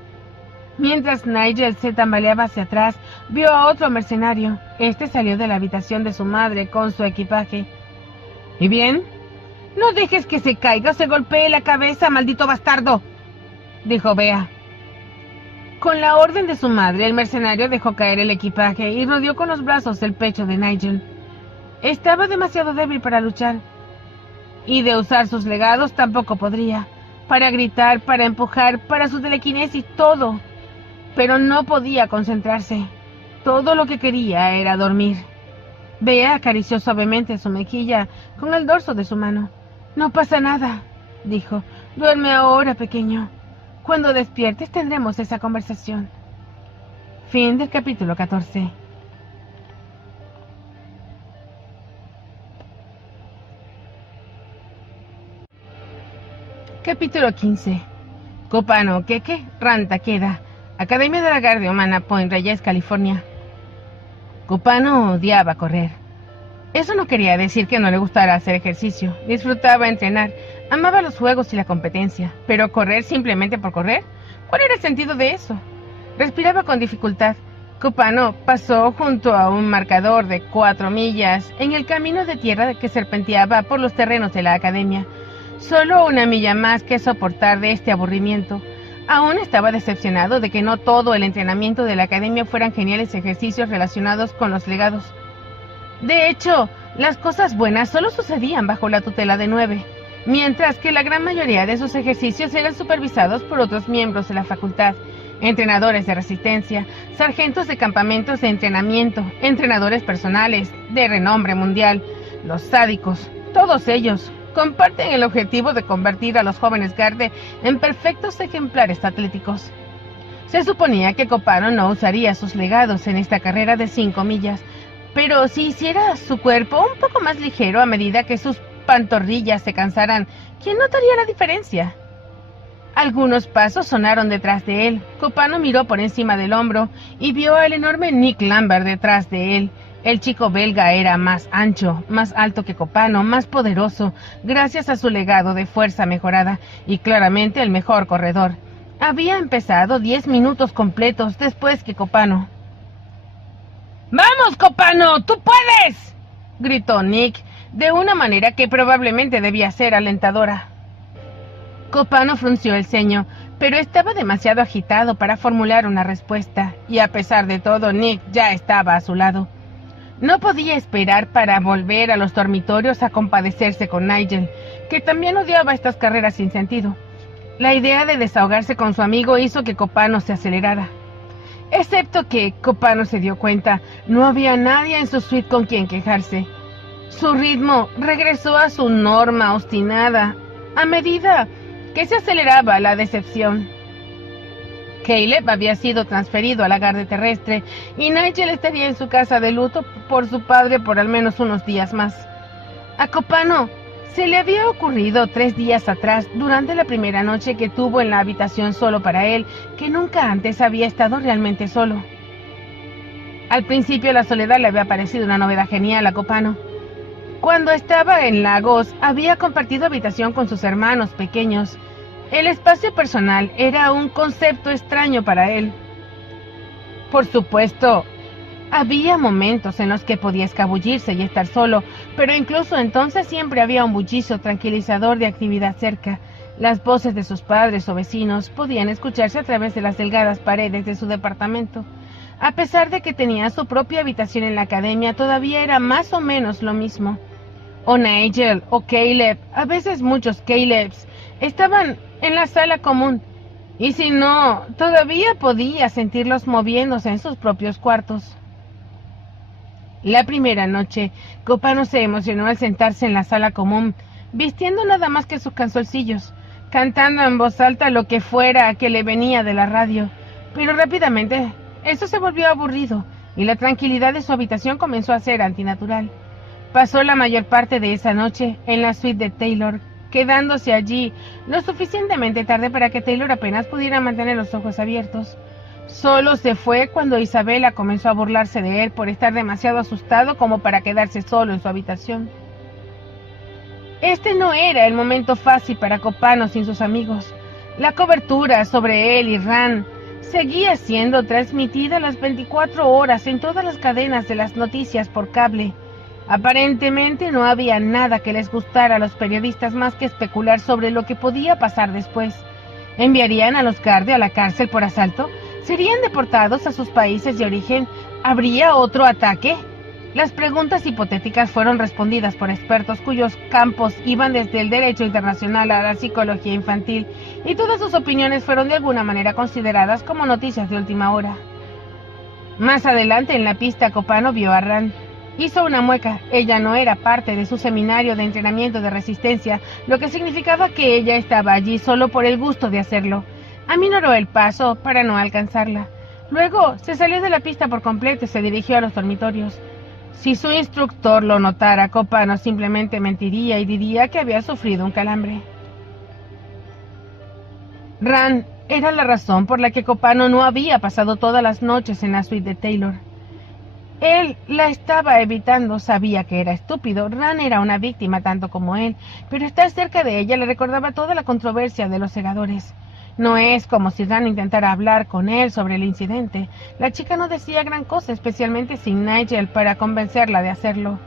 Mientras Nigel se tambaleaba hacia atrás, vio a otro mercenario. Este salió de la habitación de su madre con su equipaje. ¿Y bien? «No dejes que se caiga o se golpee la cabeza, maldito bastardo», dijo Bea. Con la orden de su madre, el mercenario dejó caer el equipaje y rodeó con los brazos el pecho de Nigel. Estaba demasiado débil para luchar, y de usar sus legados tampoco podría. Para gritar, para empujar, para su telequinesis, todo. Pero no podía concentrarse. Todo lo que quería era dormir. Bea acarició suavemente su mejilla con el dorso de su mano. «No pasa nada», dijo. «Duerme ahora, pequeño. Cuando despiertes tendremos esa conversación». Fin del capítulo 14. Capítulo 15. Copano Keke, Ranta Queda, Academia de la Guardia Humana, Point Reyes, California. Copano odiaba correr. Eso no quería decir que no le gustara hacer ejercicio. Disfrutaba entrenar, amaba los juegos y la competencia. Pero correr simplemente por correr, ¿cuál era el sentido de eso? Respiraba con dificultad. Copano pasó junto a un marcador de 4 millas en el camino de tierra que serpenteaba por los terrenos de la academia. Solo 1 milla más que soportar de este aburrimiento. Aún estaba decepcionado de que no todo el entrenamiento de la academia fueran geniales ejercicios relacionados con los legados. De hecho, las cosas buenas solo sucedían bajo la tutela de 9, mientras que la gran mayoría de sus ejercicios eran supervisados por otros miembros de la facultad, entrenadores de resistencia, sargentos de campamentos de entrenamiento, entrenadores personales de renombre mundial. Los sádicos, todos ellos, comparten el objetivo de convertir a los jóvenes Garde en perfectos ejemplares atléticos. Se suponía que Copano no usaría sus legados en esta carrera de 5 millas, pero si hiciera su cuerpo un poco más ligero a medida que sus pantorrillas se cansaran, ¿quién notaría la diferencia? Algunos pasos sonaron detrás de él. Copano miró por encima del hombro y vio al enorme Nick Lambert detrás de él. El chico belga era más ancho, más alto que Copano, más poderoso, gracias a su legado de fuerza mejorada, y claramente el mejor corredor. Había empezado 10 minutos completos después que Copano. ¡Vamos, Copano! ¡Tú puedes!, gritó Nick, de una manera que probablemente debía ser alentadora. Copano frunció el ceño, pero estaba demasiado agitado para formular una respuesta, y a pesar de todo, Nick ya estaba a su lado. No podía esperar para volver a los dormitorios a compadecerse con Nigel, que también odiaba estas carreras sin sentido. La idea de desahogarse con su amigo hizo que Copano se acelerara. Excepto que, Copano se dio cuenta, no había nadie en su suite con quien quejarse. Su ritmo regresó a su norma obstinada a medida que se aceleraba la decepción. Caleb había sido transferido a la Garde Terrestre y Nigel estaría en su casa de luto por su padre por al menos unos días más. A Copano se le había ocurrido 3 días atrás, durante la primera noche que tuvo en la habitación solo para él, que nunca antes había estado realmente solo. Al principio la soledad le había parecido una novedad genial a Copano. Cuando estaba en Lagos, había compartido habitación con sus hermanos pequeños. El espacio personal era un concepto extraño para él. Por supuesto, había momentos en los que podía escabullirse y estar solo, pero incluso entonces siempre había un bullicio tranquilizador de actividad cerca. Las voces de sus padres o vecinos podían escucharse a través de las delgadas paredes de su departamento. A pesar de que tenía su propia habitación en la academia, todavía era más o menos lo mismo. O Nigel o Caleb, a veces muchos Calebs, estaban en la sala común, y si no, todavía podía sentirlos moviéndose en sus propios cuartos. La primera noche, Copano se emocionó al sentarse en la sala común, vistiendo nada más que sus calzoncillos, cantando en voz alta lo que fuera que le venía de la radio, pero rápidamente eso se volvió aburrido, y la tranquilidad de su habitación comenzó a ser antinatural. Pasó la mayor parte de esa noche en la suite de Taylor, quedándose allí lo suficientemente tarde para que Taylor apenas pudiera mantener los ojos abiertos. Solo se fue cuando Isabella comenzó a burlarse de él por estar demasiado asustado como para quedarse solo en su habitación. Este no era el momento fácil para Copano sin sus amigos. La cobertura sobre él y Ran seguía siendo transmitida las 24 horas en todas las cadenas de las noticias por cable. Aparentemente no había nada que les gustara a los periodistas más que especular sobre lo que podía pasar después. ¿Enviarían a los Garde a la cárcel por asalto? ¿Serían deportados a sus países de origen? ¿Habría otro ataque? Las preguntas hipotéticas fueron respondidas por expertos cuyos campos iban desde el derecho internacional a la psicología infantil, y todas sus opiniones fueron de alguna manera consideradas como noticias de última hora. Más adelante en la pista, Copano vio a Ran. Hizo una mueca. Ella no era parte de su seminario de entrenamiento de resistencia, lo que significaba que ella estaba allí solo por el gusto de hacerlo. Aminoró el paso para no alcanzarla. Luego se salió de la pista por completo y se dirigió a los dormitorios. Si su instructor lo notara, Copano simplemente mentiría y diría que había sufrido un calambre. Ran era la razón por la que Copano no había pasado todas las noches en la suite de Taylor. Él la estaba evitando, sabía que era estúpido. Ran era una víctima tanto como él, pero estar cerca de ella le recordaba toda la controversia de los segadores. No es como si Ran intentara hablar con él sobre el incidente. La chica no decía gran cosa, especialmente sin Nigel para convencerla de hacerlo.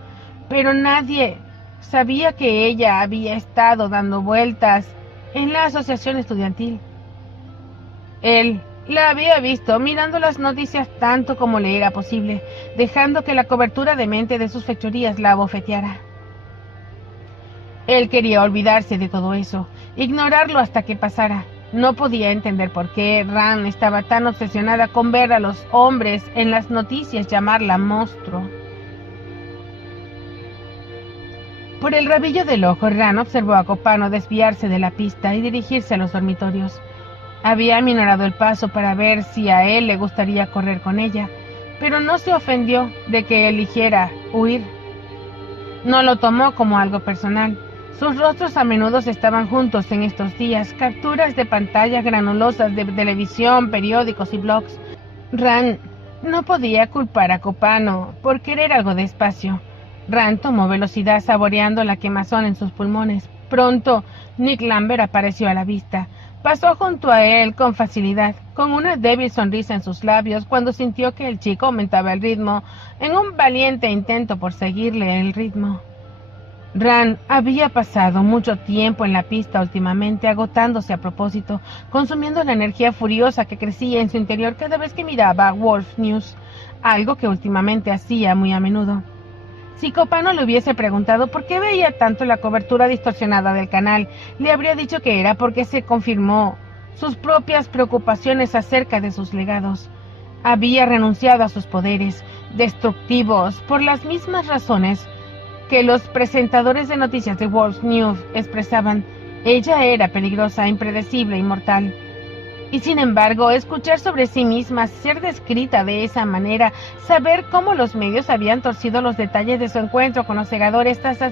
Pero nadie sabía que ella había estado dando vueltas en la asociación estudiantil. Él la había visto mirando las noticias tanto como le era posible, dejando que la cobertura demente de sus fechorías la abofeteara. Él quería olvidarse de todo eso, ignorarlo hasta que pasara. No podía entender por qué Ran estaba tan obsesionada con ver a los hombres en las noticias llamarla monstruo. Por el rabillo del ojo, Ran observó a Copano desviarse de la pista y dirigirse a los dormitorios. Había aminorado el paso para ver si a él le gustaría correr con ella, pero no se ofendió de que eligiera huir. No lo tomó como algo personal. Sus rostros a menudo estaban juntos en estos días, capturas de pantalla granulosas de televisión, periódicos y blogs. Ran no podía culpar a Copano por querer algo de espacio. Ran tomó velocidad saboreando la quemazón en sus pulmones. Pronto, Nick Lambert apareció a la vista. Pasó junto a él con facilidad, con una débil sonrisa en sus labios cuando sintió que el chico aumentaba el ritmo en un valiente intento por seguirle el ritmo. Ran había pasado mucho tiempo en la pista últimamente, agotándose a propósito, consumiendo la energía furiosa que crecía en su interior cada vez que miraba Wolf News, algo que últimamente hacía muy a menudo. Si Copano le hubiese preguntado por qué veía tanto la cobertura distorsionada del canal, le habría dicho que era porque se confirmó sus propias preocupaciones acerca de sus legados. Había renunciado a sus poderes destructivos por las mismas razones que los presentadores de noticias de Wolf News expresaban. Ella era peligrosa, impredecible y mortal. Y sin embargo, escuchar sobre sí misma, ser descrita de esa manera, saber cómo los medios habían torcido los detalles de su encuentro con los segadores hasta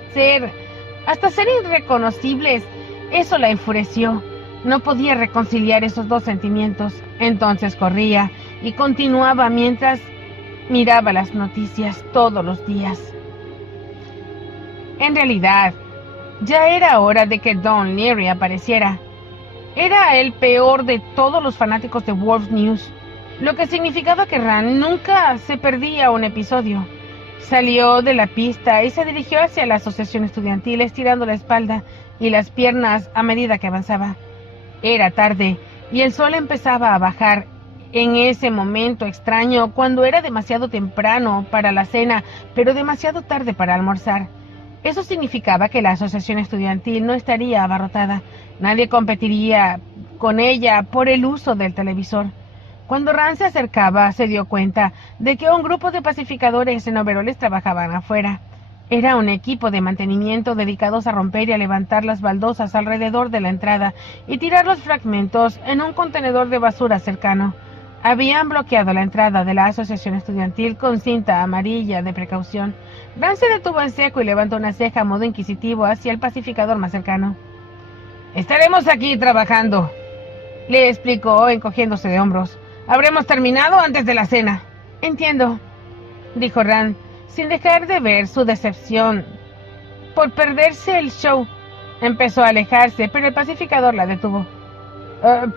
ser irreconocibles, eso la enfureció. No podía reconciliar esos dos sentimientos. Entonces corría y continuaba mientras miraba las noticias todos los días. En realidad, ya era hora de que Don Leary apareciera. Era el peor de todos los fanáticos de Wolf News, lo que significaba que Ran nunca se perdía un episodio. Salió de la pista y se dirigió hacia la asociación estudiantil, estirando la espalda y las piernas a medida que avanzaba. Era tarde y el sol empezaba a bajar en ese momento extraño, cuando era demasiado temprano para la cena, pero demasiado tarde para almorzar. Eso significaba que la asociación estudiantil no estaría abarrotada. Nadie competiría con ella por el uso del televisor. Cuando Ran se acercaba, se dio cuenta de que un grupo de pacificadores en overoles trabajaban afuera. Era un equipo de mantenimiento dedicados a romper y a levantar las baldosas alrededor de la entrada y tirar los fragmentos en un contenedor de basura cercano. Habían bloqueado la entrada de la asociación estudiantil con cinta amarilla de precaución. Ran se detuvo en seco y levantó una ceja a modo inquisitivo hacia el pacificador más cercano. «Estaremos aquí trabajando», le explicó, encogiéndose de hombros. «Habremos terminado antes de la cena». «Entiendo», dijo Ran, sin dejar de ver su decepción por perderse el show. Empezó a alejarse, pero el pacificador la detuvo.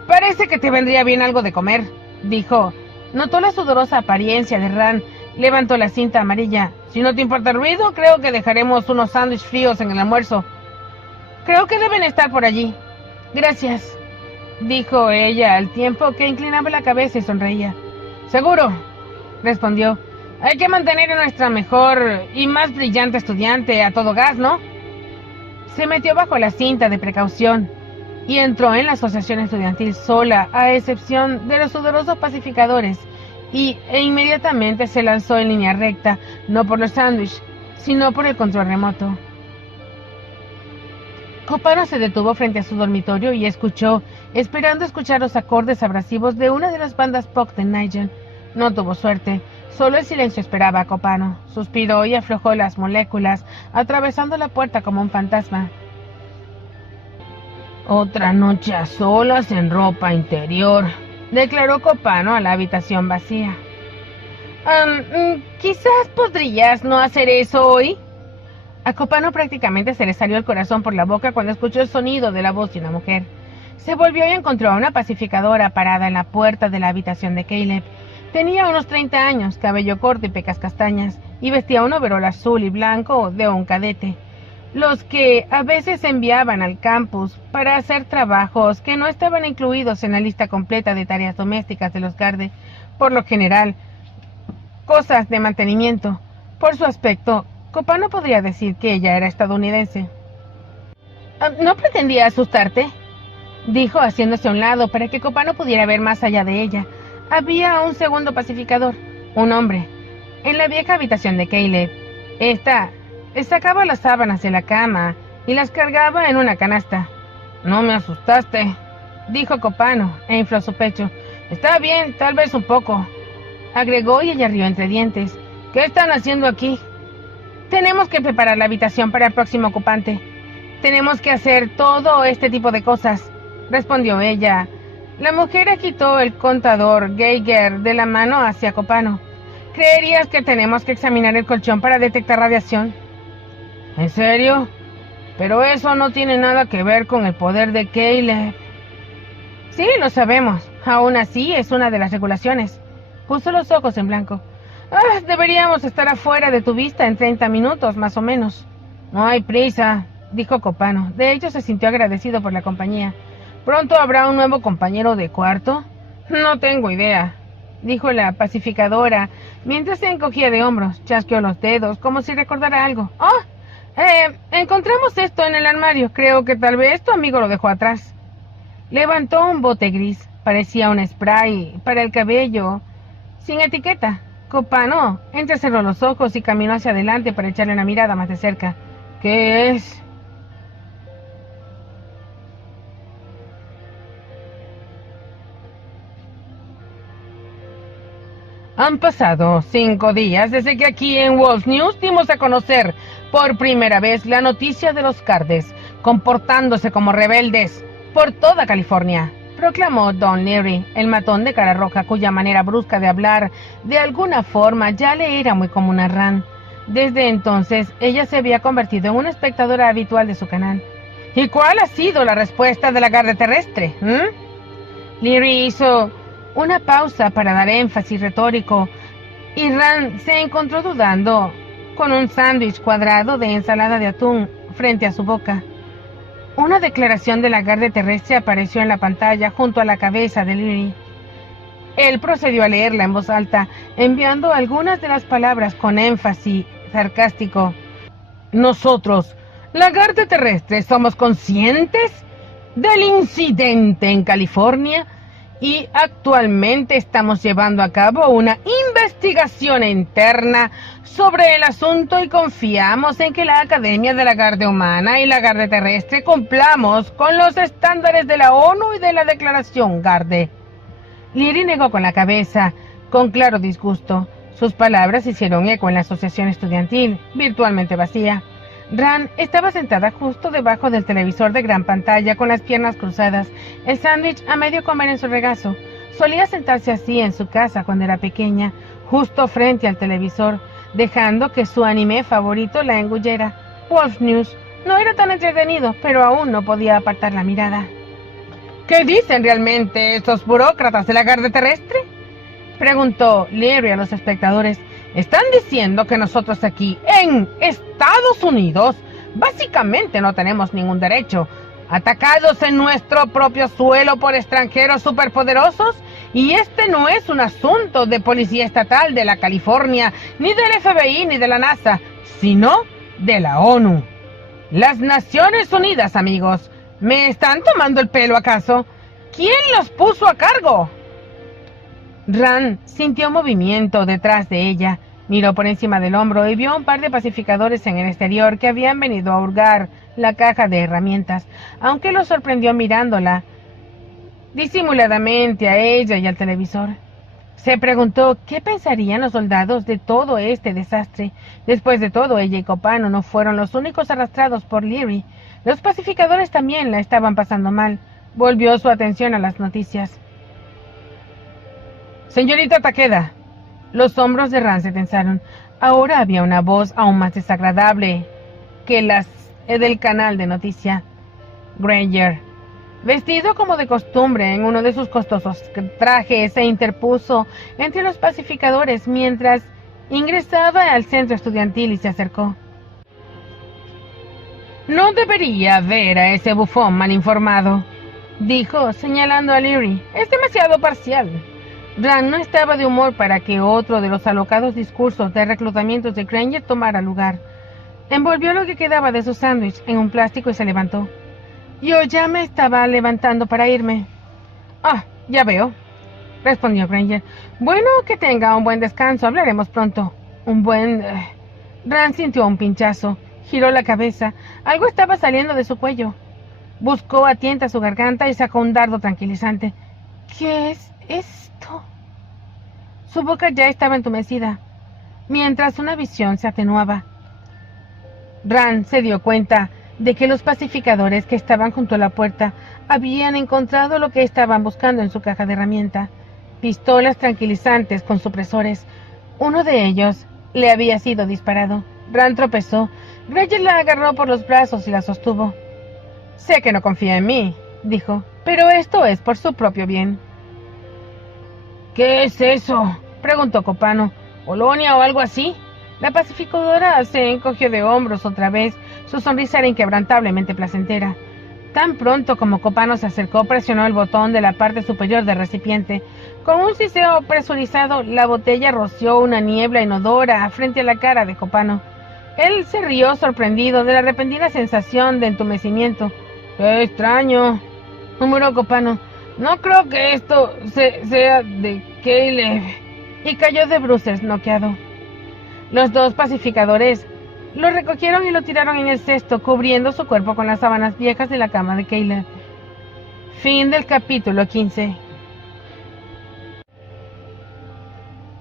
«Parece que te vendría bien algo de comer», dijo. Notó la sudorosa apariencia de Ran. Levantó la cinta amarilla. «Si no te importa el ruido, creo que dejaremos unos sándwiches fríos en el almuerzo». «Creo que deben estar por allí». «Gracias», dijo ella al tiempo que inclinaba la cabeza y sonreía. «Seguro», respondió. «Hay que mantener a nuestra mejor y más brillante estudiante a todo gas, ¿no?» Se metió bajo la cinta de precaución y entró en la asociación estudiantil sola, a excepción de los sudorosos pacificadores, e inmediatamente se lanzó en línea recta, no por los sándwiches, sino por el control remoto. Copano se detuvo frente a su dormitorio y escuchó, esperando escuchar los acordes abrasivos de una de las bandas pop de Nigel. No tuvo suerte, solo el silencio esperaba a Copano. Suspiró y aflojó las moléculas, atravesando la puerta como un fantasma. «Otra noche a solas en ropa interior», declaró Copano a la habitación vacía. «Quizás podrías no hacer eso hoy». A Copano prácticamente se le salió el corazón por la boca cuando escuchó el sonido de la voz de una mujer. Se volvió y encontró a una pacificadora parada en la puerta de la habitación de Caleb. Tenía unos 30 años, cabello corto y pecas castañas, y vestía un overol azul y blanco de un cadete. Los que a veces enviaban al campus para hacer trabajos que no estaban incluidos en la lista completa de tareas domésticas de los Garde, por lo general, cosas de mantenimiento. Por su aspecto, Copano podría decir que ella era estadounidense. «¿No pretendía asustarte?», dijo, haciéndose a un lado para que Copano pudiera ver más allá de ella. Había un segundo pacificador, un hombre, en la vieja habitación de Caleb. Sacaba las sábanas de la cama y las cargaba en una canasta. «No me asustaste», dijo Copano, e infló su pecho. «Está bien, tal vez un poco», agregó, y ella rió entre dientes. «¿Qué están haciendo aquí?» «Tenemos que preparar la habitación para el próximo ocupante. Tenemos que hacer todo este tipo de cosas», respondió ella. La mujer agitó el contador Geiger de la mano hacia Copano. «¿Creerías que tenemos que examinar el colchón para detectar radiación?» «¿En serio? Pero eso no tiene nada que ver con el poder de Caleb». Sí, lo sabemos. Aún así, es una de las regulaciones. Puso los ojos en blanco. Deberíamos estar afuera de tu vista en 30 minutos, más o menos. No hay prisa, dijo Copano. De hecho, se sintió agradecido por la compañía. ¿Pronto habrá un nuevo compañero de cuarto? No tengo idea, dijo la pacificadora, mientras se encogía de hombros. Chasqueó los dedos, como si recordara algo. Encontramos esto en el armario. Creo que tal vez tu amigo lo dejó atrás. Levantó un bote gris. Parecía un spray para el cabello, sin etiqueta. Copano entrecerró los ojos y caminó hacia adelante para echarle una mirada más de cerca. ¿Qué es? Han pasado 5 días desde que aquí en Wolf News dimos a conocer por primera vez la noticia de los Cardes comportándose como rebeldes por toda California, proclamó Don Leary, el matón de cara roja cuya manera brusca de hablar de alguna forma ya le era muy común a Ran. Desde entonces, ella se había convertido en una espectadora habitual de su canal. ¿Y cuál ha sido la respuesta de la Guardia Terrestre? Leary hizo una pausa para dar énfasis retórico, y Ran se encontró dudando, con un sándwich cuadrado de ensalada de atún frente a su boca. Una declaración de la Guardia Terrestre apareció en la pantalla junto a la cabeza de Leary. Él procedió a leerla en voz alta, enviando algunas de las palabras con énfasis sarcástico. Nosotros, la Guardia Terrestre, somos conscientes del incidente en California y actualmente estamos llevando a cabo una investigación interna sobre el asunto y confiamos en que la Academia de la Guardia Humana y la Guardia Terrestre cumplamos con los estándares de la ONU y de la Declaración Garde. Leary negó con la cabeza, con claro disgusto. Sus palabras hicieron eco en la asociación estudiantil, virtualmente vacía. Ran estaba sentada justo debajo del televisor de gran pantalla con las piernas cruzadas, el sándwich a medio comer en su regazo. Solía sentarse así en su casa cuando era pequeña, justo frente al televisor, dejando que su anime favorito la engullera. Wolf News no era tan entretenido, pero aún no podía apartar la mirada. ¿Qué dicen realmente estos burócratas de la Guardia Terrestre?, preguntó Leary a los espectadores. Están diciendo que nosotros aquí, en Estados Unidos, básicamente no tenemos ningún derecho, atacados en nuestro propio suelo por extranjeros superpoderosos, y este no es un asunto de policía estatal de la California, ni del FBI, ni de la NASA, sino de la ONU. Las Naciones Unidas, amigos. ¿Me están tomando el pelo acaso? ¿Quién los puso a cargo? Ran sintió movimiento detrás de ella, miró por encima del hombro y vio a un par de pacificadores en el exterior que habían venido a hurgar la caja de herramientas, aunque lo sorprendió mirándola disimuladamente a ella y al televisor. Se preguntó qué pensarían los soldados de todo este desastre. Después de todo, ella y Copano no fueron los únicos arrastrados por Leary. Los pacificadores también la estaban pasando mal. Volvió su atención a las noticias. Señorita Takeda. Los hombros de Ran se tensaron. Ahora había una voz aún más desagradable que las del canal de noticia. Granger, vestido como de costumbre en uno de sus costosos trajes, se interpuso entre los pacificadores mientras ingresaba al centro estudiantil y se acercó. No debería ver a ese bufón mal informado, dijo, señalando a Leary. Es demasiado parcial. Ran no estaba de humor para que otro de los alocados discursos de reclutamiento de Granger tomara lugar. Envolvió lo que quedaba de su sándwich en un plástico y se levantó. Yo ya me estaba levantando para irme. Ya veo, respondió Granger. Bueno, que tenga un buen descanso, hablaremos pronto. Ran sintió un pinchazo, giró la cabeza, algo estaba saliendo de su cuello. Buscó a tienta su garganta y sacó un dardo tranquilizante. ¿Qué es esto? Su boca ya estaba entumecida, mientras una visión se atenuaba. Ran se dio cuenta de que los pacificadores que estaban junto a la puerta habían encontrado lo que estaban buscando en su caja de herramienta. Pistolas tranquilizantes con supresores. Uno de ellos le había sido disparado. Ran tropezó. Granger la agarró por los brazos y la sostuvo. Sé que no confía en mí, dijo. pero esto es por su propio bien. ¿Qué es eso?, preguntó Copano. ¿Polonia o algo así? La pacificadora se encogió de hombros otra vez. Su sonrisa era inquebrantablemente placentera. Tan pronto como Copano se acercó, presionó el botón de la parte superior del recipiente. Con un siseo presurizado, la botella roció una niebla inodora frente a la cara de Copano. Él se rió sorprendido de la repentina sensación de entumecimiento. ¡Qué extraño!, murmuró Copano. No creo que esto sea de Caleb. Y cayó de bruces, noqueado. Los dos pacificadores lo recogieron y lo tiraron en el cesto, cubriendo su cuerpo con las sábanas viejas de la cama de Caleb. Fin del capítulo 15.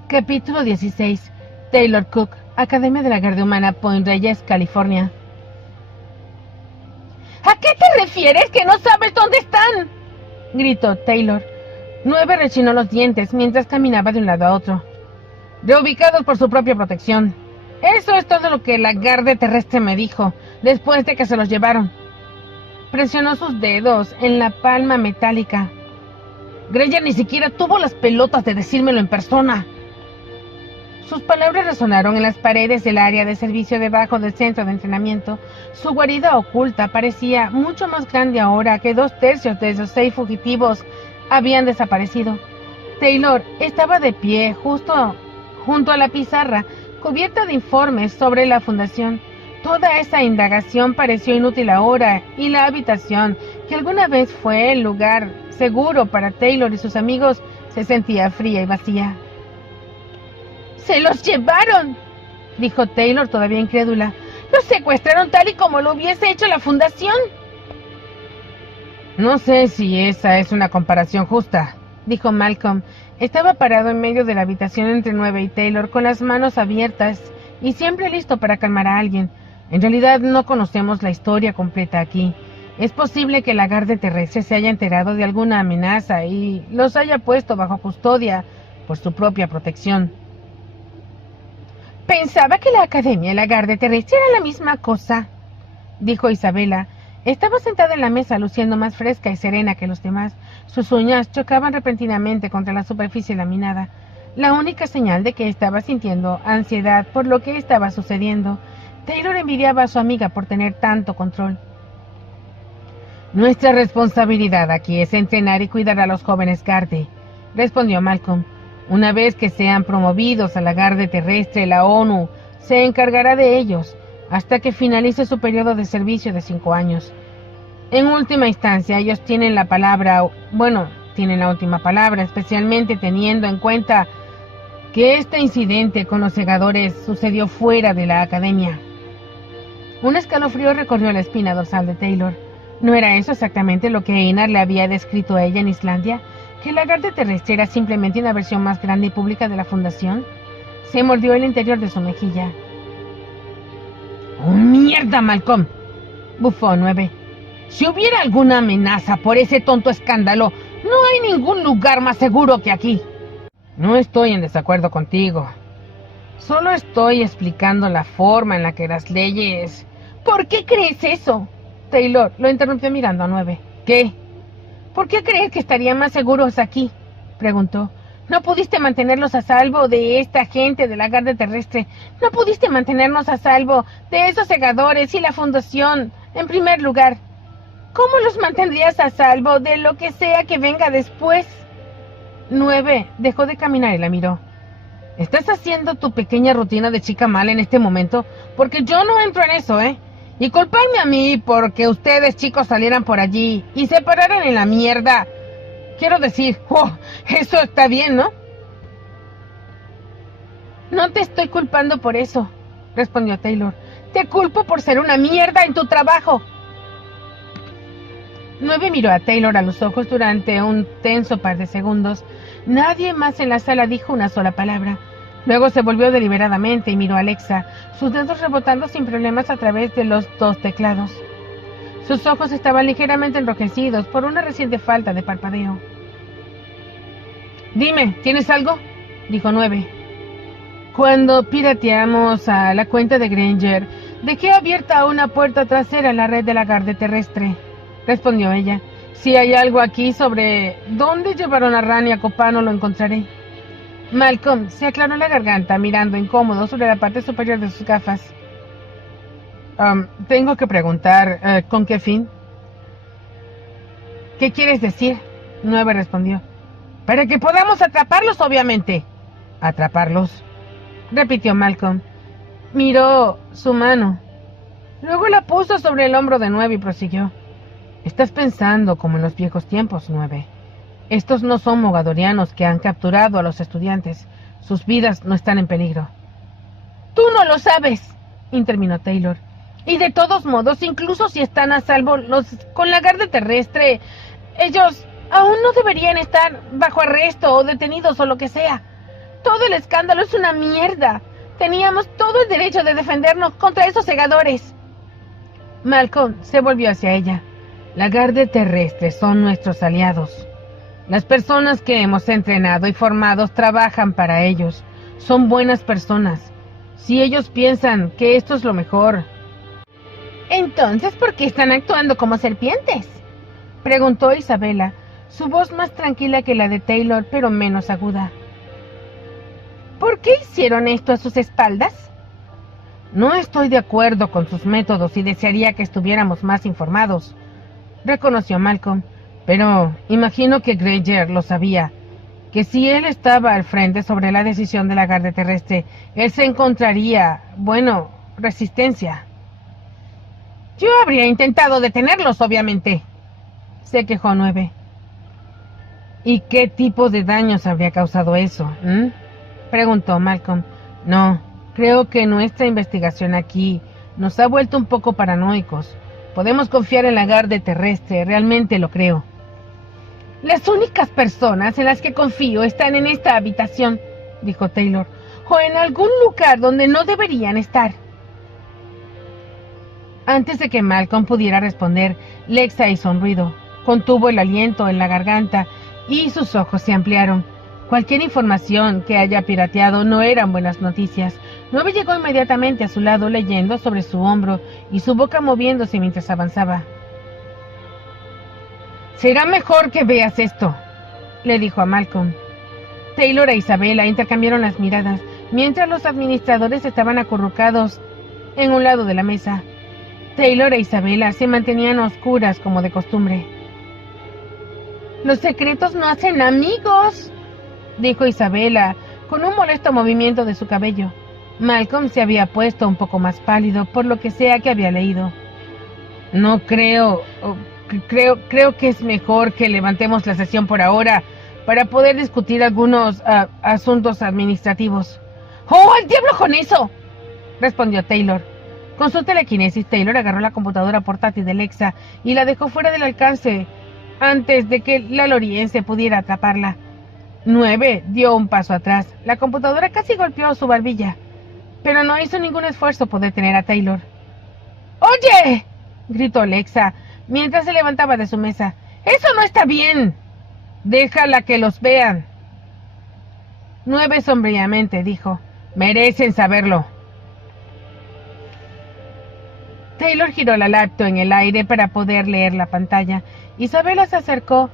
Capítulo 16. Taylor Cook, Academia de la Guardia Humana, Point Reyes, California. ¿A qué te refieres que no sabes dónde están?, gritó Taylor. 9 rechinó los dientes mientras caminaba de un lado a otro. Reubicados por su propia protección. Eso es todo lo que la Guardia Terrestre me dijo, después de que se los llevaron. Presionó sus dedos en la palma metálica. Granger ni siquiera tuvo las pelotas de decírmelo en persona. Sus palabras resonaron en las paredes del área de servicio debajo del centro de entrenamiento. Su guarida oculta parecía mucho más grande ahora que 2/3 de esos 6 fugitivos habían desaparecido. Taylor estaba de pie junto a la pizarra, cubierta de informes sobre la fundación. Toda esa indagación pareció inútil ahora, y la habitación, que alguna vez fue el lugar seguro para Taylor y sus amigos, se sentía fría y vacía. ¡Se los llevaron!, dijo Taylor, todavía incrédula. ¡Los secuestraron tal y como lo hubiese hecho la fundación! No sé si esa es una comparación justa, dijo Malcolm. Estaba parado en medio de la habitación entre 9 y Taylor, con las manos abiertas y siempre listo para calmar a alguien. En realidad no conocemos la historia completa aquí. Es posible que la Guardia Terrestre se haya enterado de alguna amenaza y los haya puesto bajo custodia por su propia protección. Pensaba que la Academia y la Guardia Terrestre eran la misma cosa, dijo Isabela. Estaba sentada en la mesa, luciendo más fresca y serena que los demás. Sus uñas chocaban repentinamente contra la superficie laminada, la única señal de que estaba sintiendo ansiedad por lo que estaba sucediendo. Taylor envidiaba a su amiga por tener tanto control. Nuestra responsabilidad aquí es entrenar y cuidar a los jóvenes Guardia, respondió Malcolm. Una vez que sean promovidos a la Guardia Terrestre, la ONU se encargará de ellos hasta que finalice su periodo de servicio de 5 años. En última instancia, ellos tienen la última palabra, especialmente teniendo en cuenta que este incidente con los segadores sucedió fuera de la academia. Un escalofrío recorrió la espina dorsal de Taylor. ¿No era eso exactamente lo que Einar le había descrito a ella en Islandia? ¿Que la Guardia Terrestre era simplemente una versión más grande y pública de la Fundación? Se mordió el interior de su mejilla. ¡Oh, mierda, Malcolm!, bufó 9. Si hubiera alguna amenaza por ese tonto escándalo, no hay ningún lugar más seguro que aquí. No estoy en desacuerdo contigo. Solo estoy explicando la forma en la que las leyes... ¿Por qué crees eso? Taylor lo interrumpió mirando a 9. ¿Qué? ¿Por qué crees que estarían más seguros aquí?, preguntó. No pudiste mantenerlos a salvo de esta gente de la Guardia Terrestre. No pudiste mantenernos a salvo de esos segadores y la Fundación, en primer lugar. ¿Cómo los mantendrías a salvo de lo que sea que venga después? 9 dejó de caminar y la miró. ¿Estás haciendo tu pequeña rutina de chica mala en este momento? Porque yo no entro en eso, ¿eh? Y culparme a mí porque ustedes, chicos, salieran por allí y se pararan en la mierda. Quiero decir, eso está bien, ¿no? No te estoy culpando por eso, respondió Taylor. Te culpo por ser una mierda en tu trabajo. 9 miró a Taylor a los ojos durante un tenso par de segundos. Nadie más en la sala dijo una sola palabra. Luego se volvió deliberadamente y miró a Alexa, sus dedos rebotando sin problemas a través de los 2 teclados. Sus ojos estaban ligeramente enrojecidos por una reciente falta de parpadeo. Dime, ¿tienes algo?, dijo 9. Cuando pirateamos a la cuenta de Granger, dejé abierta una puerta trasera a la red de la Guardia Terrestre, respondió ella. Si hay algo aquí sobre dónde llevaron a Ran y a Copano, lo encontraré. Malcolm se aclaró la garganta, mirando incómodo sobre la parte superior de sus gafas. Tengo que preguntar, ¿con qué fin? ¿Qué quieres decir? 9 respondió. Para que podamos atraparlos, obviamente. ¿Atraparlos? Repitió Malcolm. Miró su mano. Luego la puso sobre el hombro de 9 y prosiguió. Estás pensando como en los viejos tiempos, 9. Estos no son mogadorianos que han capturado a los estudiantes. Sus vidas no están en peligro. Tú no lo sabes, intervino Taylor. Y de todos modos, incluso si están a salvo con la Garde Terrestre, ellos aún no deberían estar bajo arresto o detenidos o lo que sea. Todo el escándalo es una mierda. Teníamos todo el derecho de defendernos contra esos segadores. Malcolm se volvió hacia ella. La Garde Terrestre son nuestros aliados. Las personas que hemos entrenado y formado trabajan para ellos. Son buenas personas. Si ellos piensan que esto es lo mejor... ¿Entonces por qué están actuando como serpientes?, preguntó Isabela, su voz más tranquila que la de Taylor, pero menos aguda. ¿Por qué hicieron esto a sus espaldas? No estoy de acuerdo con sus métodos y desearía que estuviéramos más informados, reconoció Malcolm, pero imagino que Granger lo sabía, que si él estaba al frente sobre la decisión de la Garde Terrestre, él se encontraría, resistencia. Yo habría intentado detenerlos, obviamente, se quejó 9. ¿Y qué tipo de daños habría causado eso? Preguntó Malcolm. No, creo que nuestra investigación aquí nos ha vuelto un poco paranoicos. Podemos confiar en la Garde Terrestre, realmente lo creo. Las únicas personas en las que confío están en esta habitación, dijo Taylor, o en algún lugar donde no deberían estar. Antes de que Malcolm pudiera responder, Lexa hizo un ruido, contuvo el aliento en la garganta y sus ojos se ampliaron. Cualquier información que haya pirateado no eran buenas noticias. 9 llegó inmediatamente a su lado leyendo sobre su hombro y su boca moviéndose mientras avanzaba. Será mejor que veas esto, le dijo a Malcolm. Taylor e Isabela intercambiaron las miradas, mientras los administradores estaban acurrucados en un lado de la mesa. Taylor e Isabela se mantenían a oscuras como de costumbre. Los secretos no hacen amigos, dijo Isabela, con un molesto movimiento de su cabello. Malcolm se había puesto un poco más pálido por lo que sea que había leído. No creo que es mejor que levantemos la sesión por ahora para poder discutir algunos asuntos administrativos. ¡Oh, al diablo con eso!, respondió Taylor. Con su telequinesis, Taylor agarró la computadora portátil de Lexa y la dejó fuera del alcance antes de que la loriense pudiera atraparla. 9 dio un paso atrás. La computadora casi golpeó su barbilla, pero no hizo ningún esfuerzo por detener a Taylor. ¡Oye!, gritó Lexa mientras se levantaba de su mesa. ¡Eso no está bien! Déjala que los vean. 9 sombríamente dijo. Merecen saberlo. Taylor giró la laptop en el aire para poder leer la pantalla. Isabela se acercó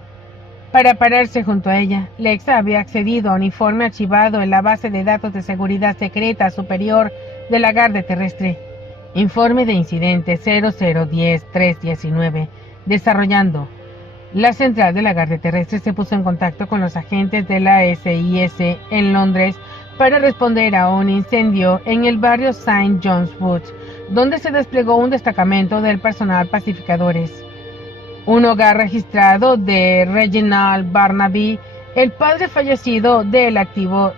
para pararse junto a ella. Lexa había accedido a un informe archivado en la base de datos de seguridad secreta superior de la Garde Terrestre. Informe de incidente 0010-319. Desarrollando. La central de la Garde Terrestre se puso en contacto con los agentes de la SIS en Londres para responder a un incendio en el barrio St. John's Wood, donde se desplegó un destacamento del personal pacificadores. Un hogar registrado de Reginald Barnaby, el padre fallecido del activo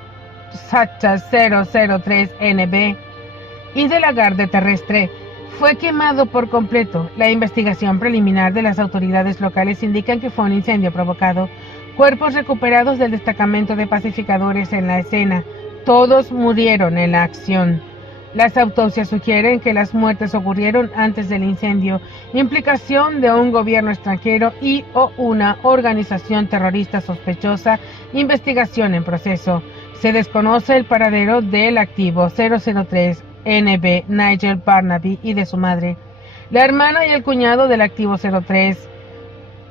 SATA 003NB y de la Garde Terrestre, fue quemado por completo. La investigación preliminar de las autoridades locales indican que fue un incendio provocado. Cuerpos recuperados del destacamento de pacificadores en la escena. Todos murieron en la acción. Las autopsias sugieren que las muertes ocurrieron antes del incendio, implicación de un gobierno extranjero y o una organización terrorista sospechosa, investigación en proceso. Se desconoce el paradero del activo 003NB Nigel Barnaby y de su madre. La hermana y el cuñado del activo 03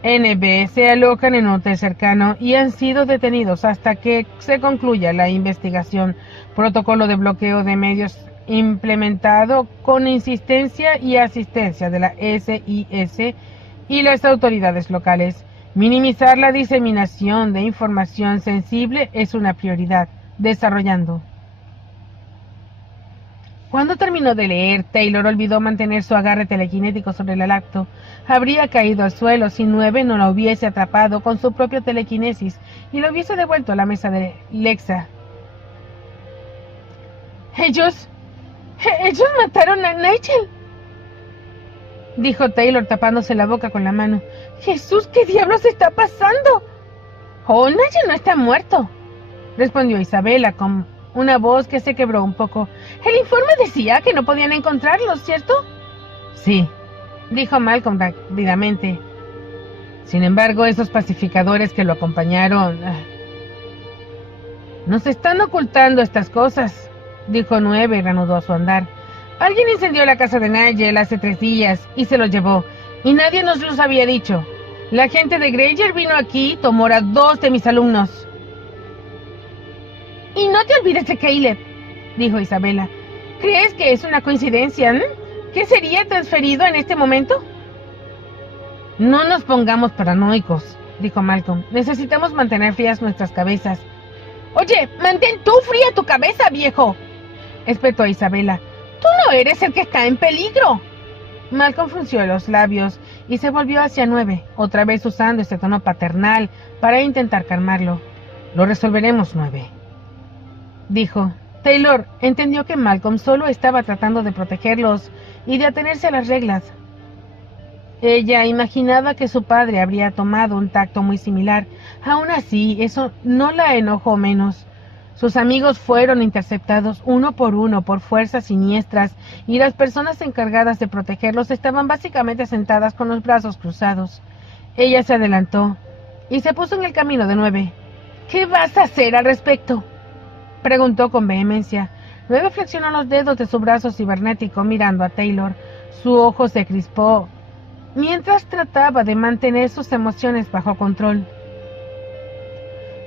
NB se alojan en un hotel cercano y han sido detenidos hasta que se concluya la investigación. Protocolo de bloqueo de medios implementado con insistencia y asistencia de la SIS y las autoridades locales. Minimizar la diseminación de información sensible es una prioridad. Desarrollando. Cuando terminó de leer, Taylor olvidó mantener su agarre telequinético sobre la laptop. Habría caído al suelo si 9 no la hubiese atrapado con su propia telequinesis y lo hubiese devuelto a la mesa de Lexa. Ellos mataron a Nigel, dijo Taylor tapándose la boca con la mano. Jesús, ¿qué diablos está pasando? Oh, Nigel no está muerto, respondió Isabela con una voz que se quebró un poco. El informe decía que no podían encontrarlo, ¿cierto? Sí, dijo Malcolm rápidamente. Sin embargo, esos pacificadores que lo acompañaron... Nos están ocultando estas cosas, dijo 9 y reanudó su andar. Alguien incendió la casa de Nigel hace 3 días y se lo llevó, y nadie nos los había dicho. La gente de Granger vino aquí y tomó a 2 de mis alumnos. Y no te olvides de Caleb, dijo Isabela. ¿Crees que es una coincidencia? ¿Que sería transferido en este momento? No nos pongamos paranoicos, dijo Malcolm. Necesitamos mantener frías nuestras cabezas. Oye, mantén tú fría tu cabeza, viejo, espetó a Isabela. Tú no eres el que está en peligro. Malcolm frunció los labios y se volvió hacia 9, otra vez usando ese tono paternal para intentar calmarlo. Lo resolveremos, 9. Dijo. Taylor entendió que Malcolm solo estaba tratando de protegerlos y de atenerse a las reglas. Ella imaginaba que su padre habría tomado un tacto muy similar. Aún así, eso no la enojó menos. Sus amigos fueron interceptados uno por fuerzas siniestras y las personas encargadas de protegerlos estaban básicamente sentadas con los brazos cruzados. Ella se adelantó y se puso en el camino de 9. ¿Qué vas a hacer al respecto?, preguntó con vehemencia. 9 flexionó los dedos de su brazo cibernético mirando a Taylor. Su ojo se crispó mientras trataba de mantener sus emociones bajo control.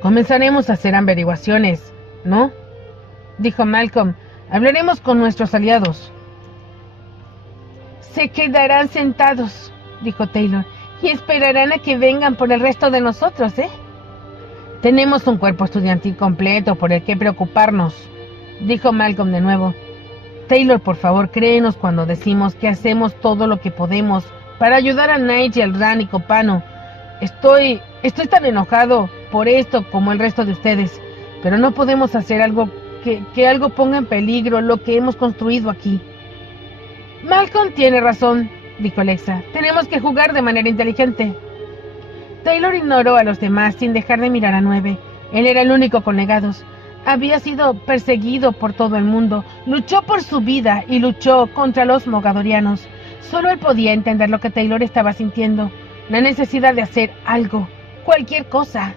Comenzaremos a hacer averiguaciones, ¿no?, dijo Malcolm. Hablaremos con nuestros aliados. Se quedarán sentados, dijo Taylor, y esperarán a que vengan por el resto de nosotros, ¿eh? Tenemos un cuerpo estudiantil completo por el que preocuparnos, dijo Malcolm de nuevo. Taylor, por favor, créenos cuando decimos que hacemos todo lo que podemos para ayudar a Nigel, Ran y Copano. Estoy tan enojado por esto como el resto de ustedes, pero no podemos hacer algo que algo ponga en peligro lo que hemos construido aquí. Malcolm tiene razón, dijo Lexa. Tenemos que jugar de manera inteligente. Taylor ignoró a los demás sin dejar de mirar a 9. Él era el único con legados. Había sido perseguido por todo el mundo, luchó por su vida y luchó contra los mogadorianos. Solo él podía entender lo que Taylor estaba sintiendo, la necesidad de hacer algo, cualquier cosa.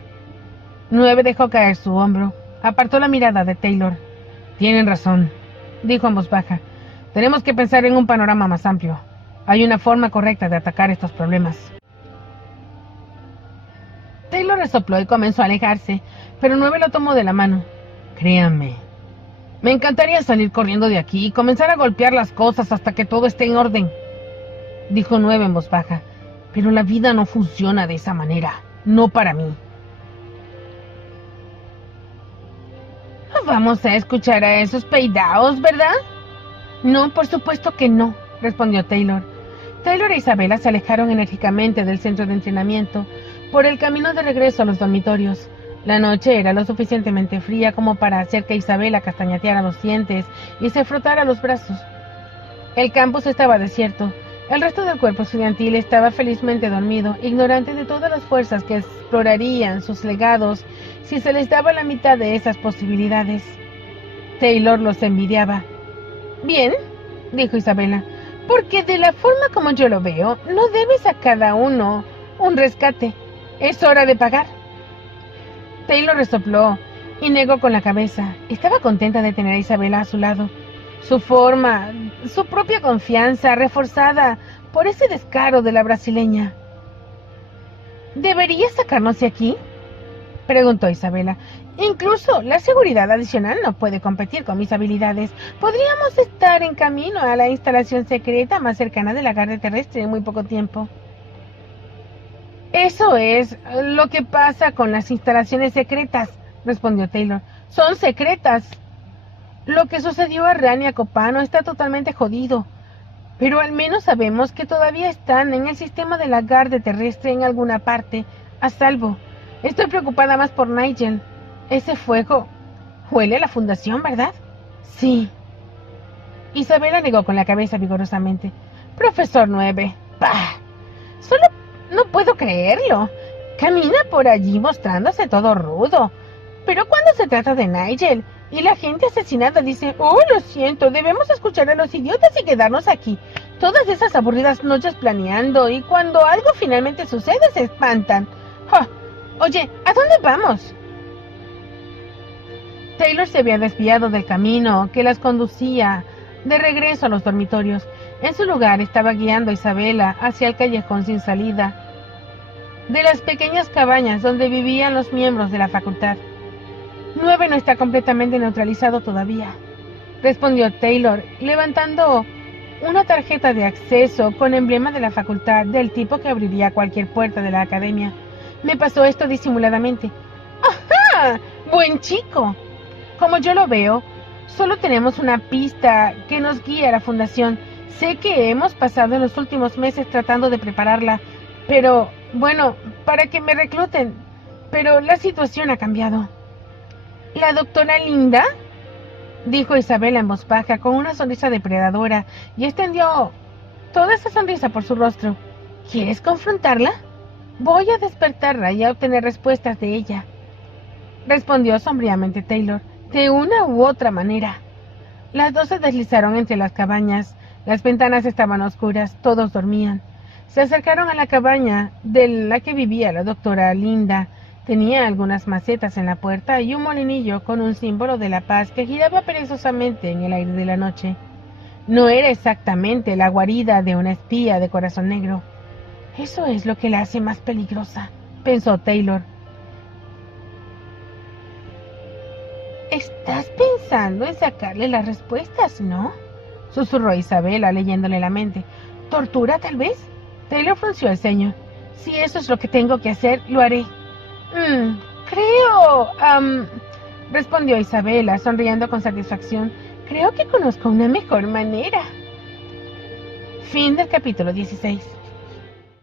9 dejó caer su hombro, apartó la mirada de Taylor. Tienen razón, dijo en voz baja. Tenemos que pensar en un panorama más amplio. Hay una forma correcta de atacar estos problemas. Taylor resopló y comenzó a alejarse, pero 9 lo tomó de la mano. Créanme, me encantaría salir corriendo de aquí y comenzar a golpear las cosas hasta que todo esté en orden, dijo 9 en voz baja. Pero la vida no funciona de esa manera, no para mí. No vamos a escuchar a esos peidaos, ¿verdad? No, por supuesto que no, respondió Taylor. Taylor e Isabela se alejaron enérgicamente del centro de entrenamiento por el camino de regreso a los dormitorios. La noche era lo suficientemente fría como para hacer que Isabela castañeteara los dientes y se frotara los brazos. El campus estaba desierto. El resto del cuerpo estudiantil estaba felizmente dormido, ignorante de todas las fuerzas que explorarían sus legados si se les daba la mitad de esas posibilidades. Taylor los envidiaba. Bien, dijo Isabela, porque de la forma como yo lo veo, no debes a cada uno un rescate. Es hora de pagar. Taylor resopló y negó con la cabeza. Estaba contenta de tener a Isabela a su lado. Su forma, su propia confianza, reforzada por ese descaro de la brasileña. ¿Debería sacarnos de aquí?, preguntó Isabela. Incluso la seguridad adicional no puede competir con mis habilidades. Podríamos estar en camino a la instalación secreta más cercana de la Guardia Terrestre en muy poco tiempo. Eso es lo que pasa con las instalaciones secretas, respondió Taylor. Son secretas. Lo que sucedió a Ran y a Copano está totalmente jodido. Pero al menos sabemos que todavía están en el sistema de la Guardia Terrestre en alguna parte, a salvo. Estoy preocupada más por Nigel. Ese fuego huele a la fundación, ¿verdad? Sí. Isabela negó con la cabeza vigorosamente. Profesor 9. ¡Bah! Solo no puedo creerlo. Camina por allí mostrándose todo rudo. Pero cuando se trata de Nigel y la gente asesinada dice, oh, lo siento, debemos escuchar a los idiotas y quedarnos aquí. Todas esas aburridas noches planeando y cuando algo finalmente sucede se espantan. ¡Oh! Oye, ¿a dónde vamos? Taylor se había desviado del camino que las conducía de regreso a los dormitorios. En su lugar estaba guiando a Isabela hacia el callejón sin salida de las pequeñas cabañas donde vivían los miembros de la facultad. 9 no está completamente neutralizado todavía, respondió Taylor, levantando una tarjeta de acceso con emblema de la facultad del tipo que abriría cualquier puerta de la academia. Me pasó esto disimuladamente. ¡Ajá! ¡Buen chico! Como yo lo veo, solo tenemos una pista que nos guía a la fundación. Sé que hemos pasado los últimos meses tratando de prepararla, pero, bueno, para que me recluten. Pero la situación ha cambiado. ¿La doctora Linda?, dijo Isabela en voz baja, con una sonrisa depredadora, y extendió toda esa sonrisa por su rostro. ¿Quieres confrontarla? Voy a despertarla y a obtener respuestas de ella, respondió sombríamente Taylor, de una u otra manera. Las dos se deslizaron entre las cabañas. Las ventanas estaban oscuras, todos dormían. Se acercaron a la cabaña de la que vivía la doctora Linda. Tenía algunas macetas en la puerta y un molinillo con un símbolo de la paz que giraba perezosamente en el aire de la noche. No era exactamente la guarida de una espía de corazón negro. Eso es lo que la hace más peligrosa, pensó Taylor. Estás pensando en sacarle las respuestas, ¿no?, susurró Isabela, leyéndole la mente. ¿Tortura, tal vez? Taylor frunció el ceño. Si eso es lo que tengo que hacer, lo haré. Respondió Isabela, sonriendo con satisfacción. Creo que conozco una mejor manera. Fin del capítulo 16.